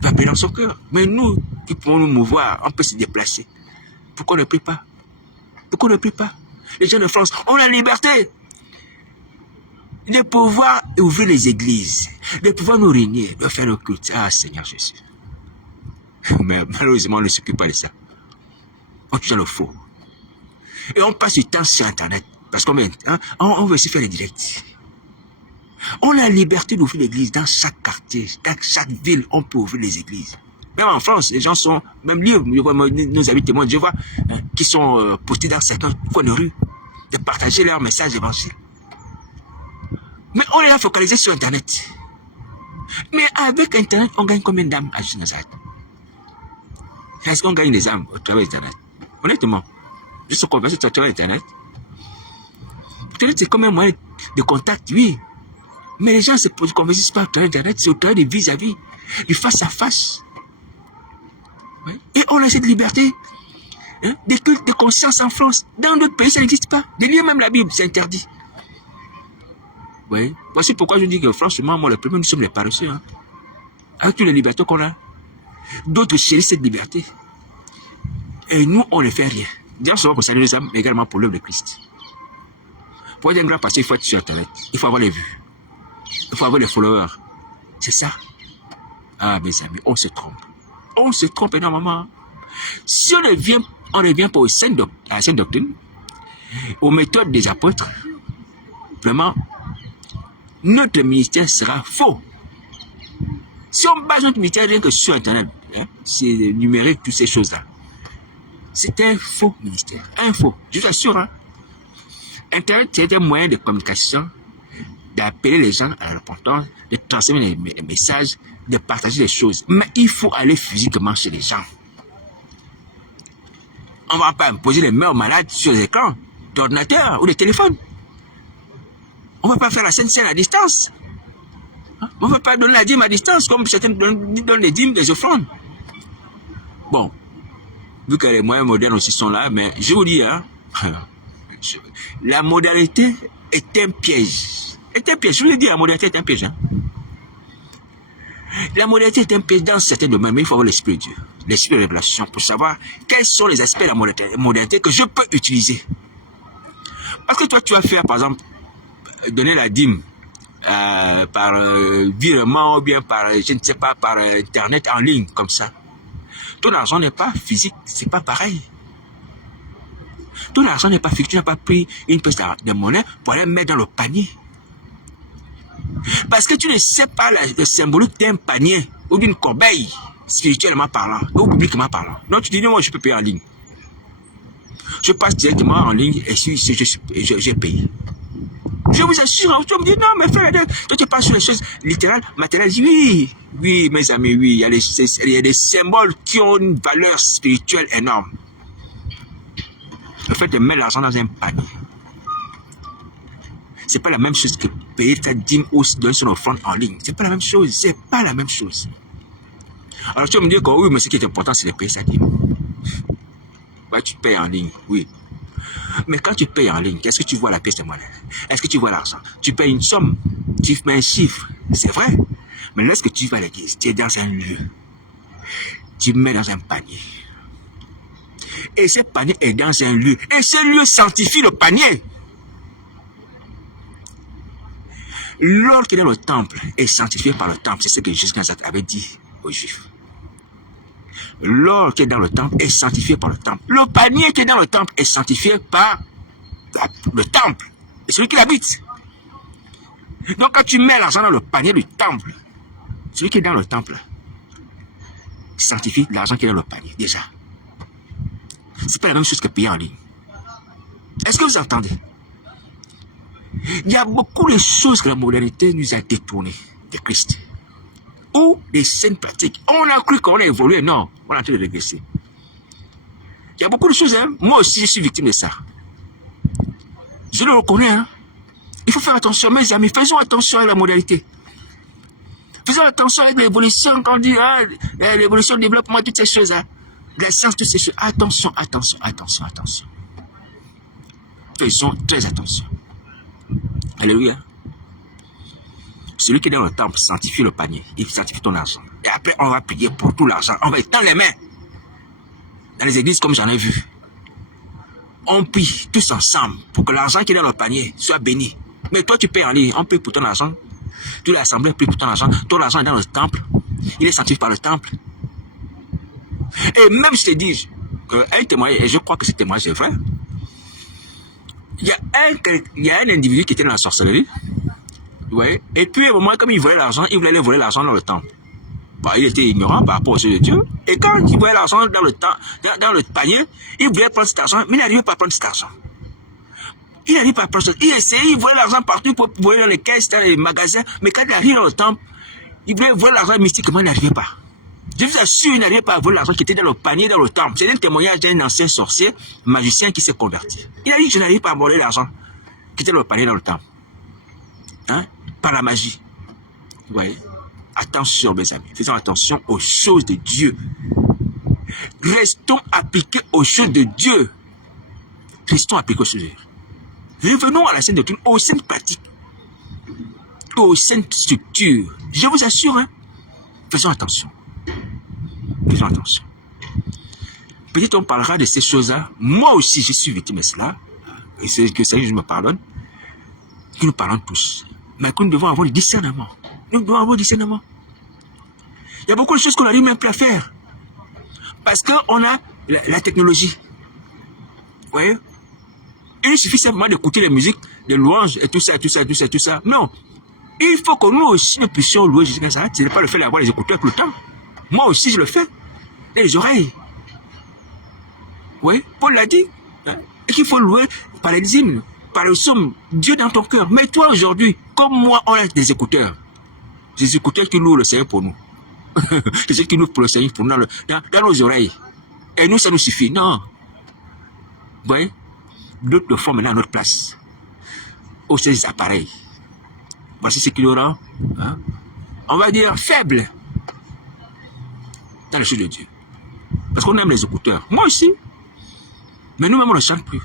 Va appeler dans son cœur. Mais nous, qui pouvons nous mouvoir, on peut se déplacer. Pourquoi on ne prie pas? Pourquoi on ne prie pas? Les gens de France ont la liberté de pouvoir ouvrir les églises, de pouvoir nous régner, de faire le culte. Ah, Seigneur Jésus. Mais malheureusement, on ne s'occupe pas de ça. On tient le faux. Et on passe du temps sur Internet. Parce qu'on on veut aussi faire les directs. On a la liberté d'ouvrir l'église dans chaque quartier, dans chaque ville, on peut ouvrir les églises. Même en France, les gens sont même libres. Nos amis témoins de Jéhovah, hein, qui sont postés dans certains coins de rue, de partager leur message évangile. Mais on est là focalisé sur Internet. Mais avec Internet, on gagne combien d'âmes à Nazareth? Est-ce qu'on gagne des âmes au travers d'Internet? Honnêtement, juste se converser au travers d'Internet. Internet, c'est comme un moyen de contact, oui. Mais les gens ne se convertissent pas au travers d'Internet, c'est au travers de vis-à-vis, du face-à-face. Oui. Et on a cette liberté, hein, des cultes de conscience en France. Dans d'autres pays, ça n'existe pas. De lire même la Bible, c'est interdit. Oui. Voici pourquoi je dis que franchement, moi, le premier, nous sommes les paresseux. Hein. Avec toutes les libertés qu'on a. D'autres chérissent cette liberté. Et nous, on ne fait rien. Dieu sera pour saluer les âmes, mais également pour l'œuvre de Christ. Pour être un grand pasteur, il faut être sur Internet. Il faut avoir les vues. Il faut avoir les followers. C'est ça. Ah, mes amis, on se trompe. On se trompe énormément. Si on revient pas à la sainte doctrine, aux méthodes des apôtres, vraiment, notre ministère sera faux. Si on base notre ministère rien que sur Internet, hein, c'est numérique, toutes ces choses-là, c'est un faux ministère. Un faux. Je vous assure. Hein. Internet, c'est un moyen de communication, d'appeler les gens à la repentance, de transmettre les messages, de partager les choses. Mais il faut aller physiquement chez les gens. On ne va pas imposer les mains aux malades sur les écrans d'ordinateur ou de téléphone. On ne va pas faire la Sainte Seine à distance. On ne va pas donner la dîme à distance comme certains donnent les dîmes des offrandes. Bon, vu que les moyens modernes aussi sont là, mais je vous dis, hein, la modernité est un piège. Est un piège. Je vous le dis, la modernité est un piège. Hein. La modernité est un piège dans certains domaines, mais il faut avoir l'esprit de Dieu, l'esprit de révélation, pour savoir quels sont les aspects de la modernité que je peux utiliser. Parce que toi, tu vas faire, par exemple, donner la dîme par virement ou bien par, je ne sais pas, par Internet en ligne, comme ça. Ton argent n'est pas physique, c'est pas pareil. Ton argent n'est pas physique, tu n'as pas pris une pièce de monnaie pour aller mettre dans le panier. Parce que tu ne sais pas le symbolique d'un panier ou d'une corbeille, spirituellement parlant, ou publiquement parlant. Donc tu dis, non, moi je peux payer en ligne. Je passe directement en ligne et j'ai payé. Je vous assure, tu me dis, non, mais frère, toi tu passes sur les choses littérales, matérielles. Oui, oui, mes amis, oui, il y a des symboles qui ont une valeur spirituelle énorme. Le fait de mettre l'argent dans un panier, c'est pas la même chose que payer ta dîme ou donner son offrande en ligne. C'est pas la même chose, c'est pas la même chose. Alors tu vas me dire que oui, mais ce qui est important, c'est de payer sa dîme. Ouais, tu payes en ligne, oui. Mais quand tu payes en ligne, qu'est-ce que tu vois la pièce de monnaie? Est-ce que tu vois l'argent? Tu payes une somme, tu mets un chiffre, c'est vrai. Mais lorsque tu vas à l'église, tu es dans un lieu, tu mets dans un panier. Et ce panier est dans un lieu. Et ce lieu sanctifie le panier. L'or qui est dans le temple est sanctifié par le temple. C'est ce que Jésus avait dit aux Juifs. L'or qui est dans le temple est sanctifié par le temple. Le panier qui est dans le temple est sanctifié par le temple. Et celui qui l'habite. Donc quand tu mets l'argent dans le panier du temple, celui qui est dans le temple sanctifie l'argent qui est dans le panier, déjà. C'est pas la même chose que payer en ligne. Est-ce que vous entendez? Il y a beaucoup de choses que la modernité nous a détournées de Christ. Ou des saines pratiques. On a cru qu'on a évolué. Non, on est en train de régresser. Il y a beaucoup de choses. Hein. Moi aussi, je suis victime de ça. Je le reconnais. Hein. Il faut faire attention, mes amis. Faisons attention à la modernité. Faisons attention avec l'évolution, quand on dit l'évolution, le développement, toutes ces choses-là. La science, toutes ces choses. Attention, attention, attention, attention. Faisons très attention. Alléluia. Celui qui est dans le temple sanctifie le panier. Il sanctifie ton argent. Et après, on va prier pour tout l'argent. On va étendre les mains. Dans les églises, comme j'en ai vu. On prie tous ensemble pour que l'argent qui est dans le panier soit béni. Mais toi, tu payes en ligne. On prie pour ton argent. Toute l'assemblée prie pour ton argent. Ton argent est dans le temple. Il est sanctifié par le temple. Et même, je te dis, un témoignage, et je crois que ce témoignage est vrai. Il y a un individu qui était dans la sorcellerie. Ouais. Et puis, à un moment, comme il volait l'argent, il voulait aller voler l'argent dans le temple. Bon, il était ignorant par rapport au Dieu de Dieu. Et quand il voyait l'argent dans le panier, il voulait prendre cet argent, mais il n'arrivait pas à prendre cet argent. Il n'arrivait pas à prendre cet argent. Il essayait, il voyait l'argent partout pour voler dans les caisses, dans les magasins. Mais quand il arrive dans le temple, il voulait voler l'argent mystiquement, il n'arrivait pas. Je vous assure, il n'arrivait pas à voler l'argent qui était dans le panier, dans le temple. C'est un témoignage d'un ancien sorcier, magicien qui s'est converti. Il a dit, je n'arrive pas à voler l'argent qui était dans le panier, dans le temple. Hein? Par la magie. Vous voyez? Attention, mes amis. Faisons attention aux choses de Dieu. Restons appliqués aux choses de Dieu. Restons appliqués aux choses de Dieu. Revenons à la scène doctrine, aux scènes pratiques, aux scènes structures. Je vous assure, hein, faisons attention. Faisons attention. Peut-être on parlera de ces choses-là. Moi aussi, je suis victime de cela. Et c'est que ça, je me pardonne. Que nous parlons tous. Mais que nous devons avoir le discernement. Nous devons avoir le discernement. Il y a beaucoup de choses qu'on n'arrive même plus à faire. Parce qu'on a la technologie. Vous voyez? Il suffit simplement d'écouter les musiques, les louanges et tout ça, tout ça, tout ça, tout ça. Non. Il faut que nous aussi nous puissions louer Jésus. Ce n'est pas le fait d'avoir les écouteurs tout le temps. Moi aussi, je le fais. Et les oreilles. Oui, Paul l'a dit. Et qu'il faut louer par les hymnes, par le psaume, Dieu dans ton cœur. Mais toi aujourd'hui, comme moi, on a des écouteurs. Des écouteurs qui louent le Seigneur pour nous. Des écouteurs qui louent pour le Seigneur pour nous dans nos oreilles. Et nous, ça nous suffit. Non. Vous voyez? D'autres le font maintenant à notre place. Au ces appareils. Voici ce qu'il y aura. Hein? On va dire faible. Dans les choses de Dieu. Parce qu'on aime les écouteurs. Moi aussi. Mais nous-mêmes, on ne chante plus.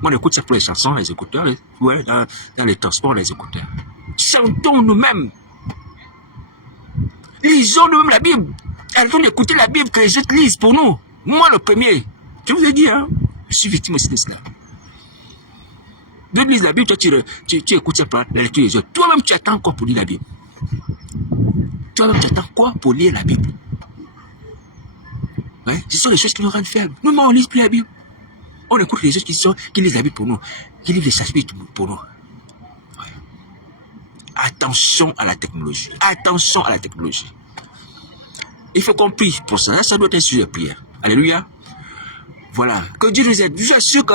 Moi, on écoute ça pour les chansons, les écouteurs. Ouais, dans les transports, les écouteurs. Chantons nous-mêmes. Lisons nous-mêmes la Bible. Arrêtons d'écouter la Bible que les autres lisent pour nous. Moi, le premier. Je vous ai dit, hein. Je suis victime aussi de cela. D'autres lisent la Bible, toi, tu écoutes ça pour la lecture des autres. Toi-même, tu attends quoi pour lire la Bible? Toi-même, tu attends quoi pour lire la Bible? Ouais, ce sont les choses qui nous rendent faibles. Nous, on ne lit plus la Bible. On écoute les autres qui lisent la Bible pour nous, qui lisent les chapitres pour nous. Ouais. Attention à la technologie. Attention à la technologie. Il faut qu'on prie pour ça. Ça doit être un sujet de prière. Alléluia. Voilà. Que Dieu nous aide. Je suis sûr que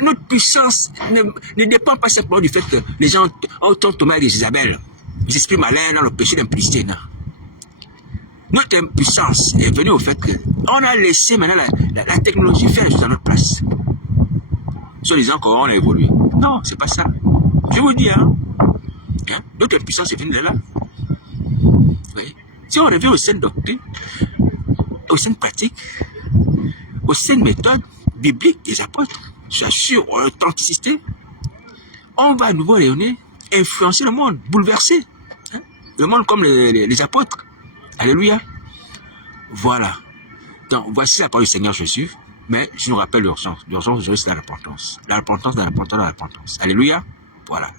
notre puissance ne dépend pas simplement du fait que les gens ont Thomas et Isabelle. Ils expriment malin dans le péché d'impudicité. Notre puissance est venue au fait qu'on a laissé maintenant la technologie faire les choses à notre place. Soit disant qu'on a évolué. Non, c'est pas ça. Je vous dis, hein. Notre puissance est venue de là. Oui. Si on revient aux scènes doctrines, aux scènes pratiques, aux scènes méthodes bibliques des apôtres, j'assure, authenticité, on va à nouveau rayonner, influencer le monde, bouleverser. Hein? Le monde comme les apôtres. Alléluia. Voilà. Donc, voici la parole du Seigneur Jésus. Mais je nous rappelle l'urgence. L'urgence aujourd'hui, c'est la repentance. La repentance, la repentance, la repentance. Alléluia. Voilà.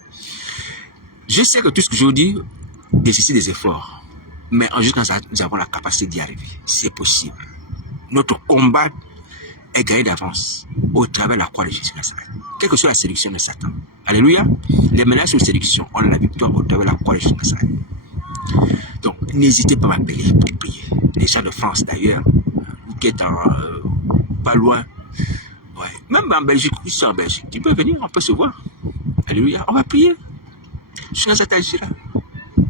Je sais que tout ce que je vous dis nécessite des efforts. Mais en juste quand nous avons la capacité d'y arriver. C'est possible. Notre combat est gagné d'avance au travers de la croix de Jésus Nazareth. Quelle que soit la séduction de Satan. Alléluia. Les menaces de séduction, on a la victoire au travers de la croix de Jésus Nazareth. Donc, n'hésitez pas à m'appeler pour prier. Les gens de France d'ailleurs, qui est pas loin. Ouais. Même en Belgique, ils sont en Belgique. Tu peux venir, on peut se voir. Alléluia. On va prier. Satan agira.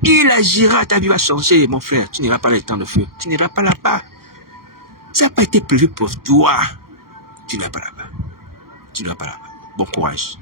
Il agira, ta vie va changer, mon frère. Tu n'iras pas dans les temps de feu. Tu n'iras pas là-bas. Ça n'a pas été prévu pour toi. Tu n'iras pas là-bas. Tu n'iras pas là-bas. Bon courage.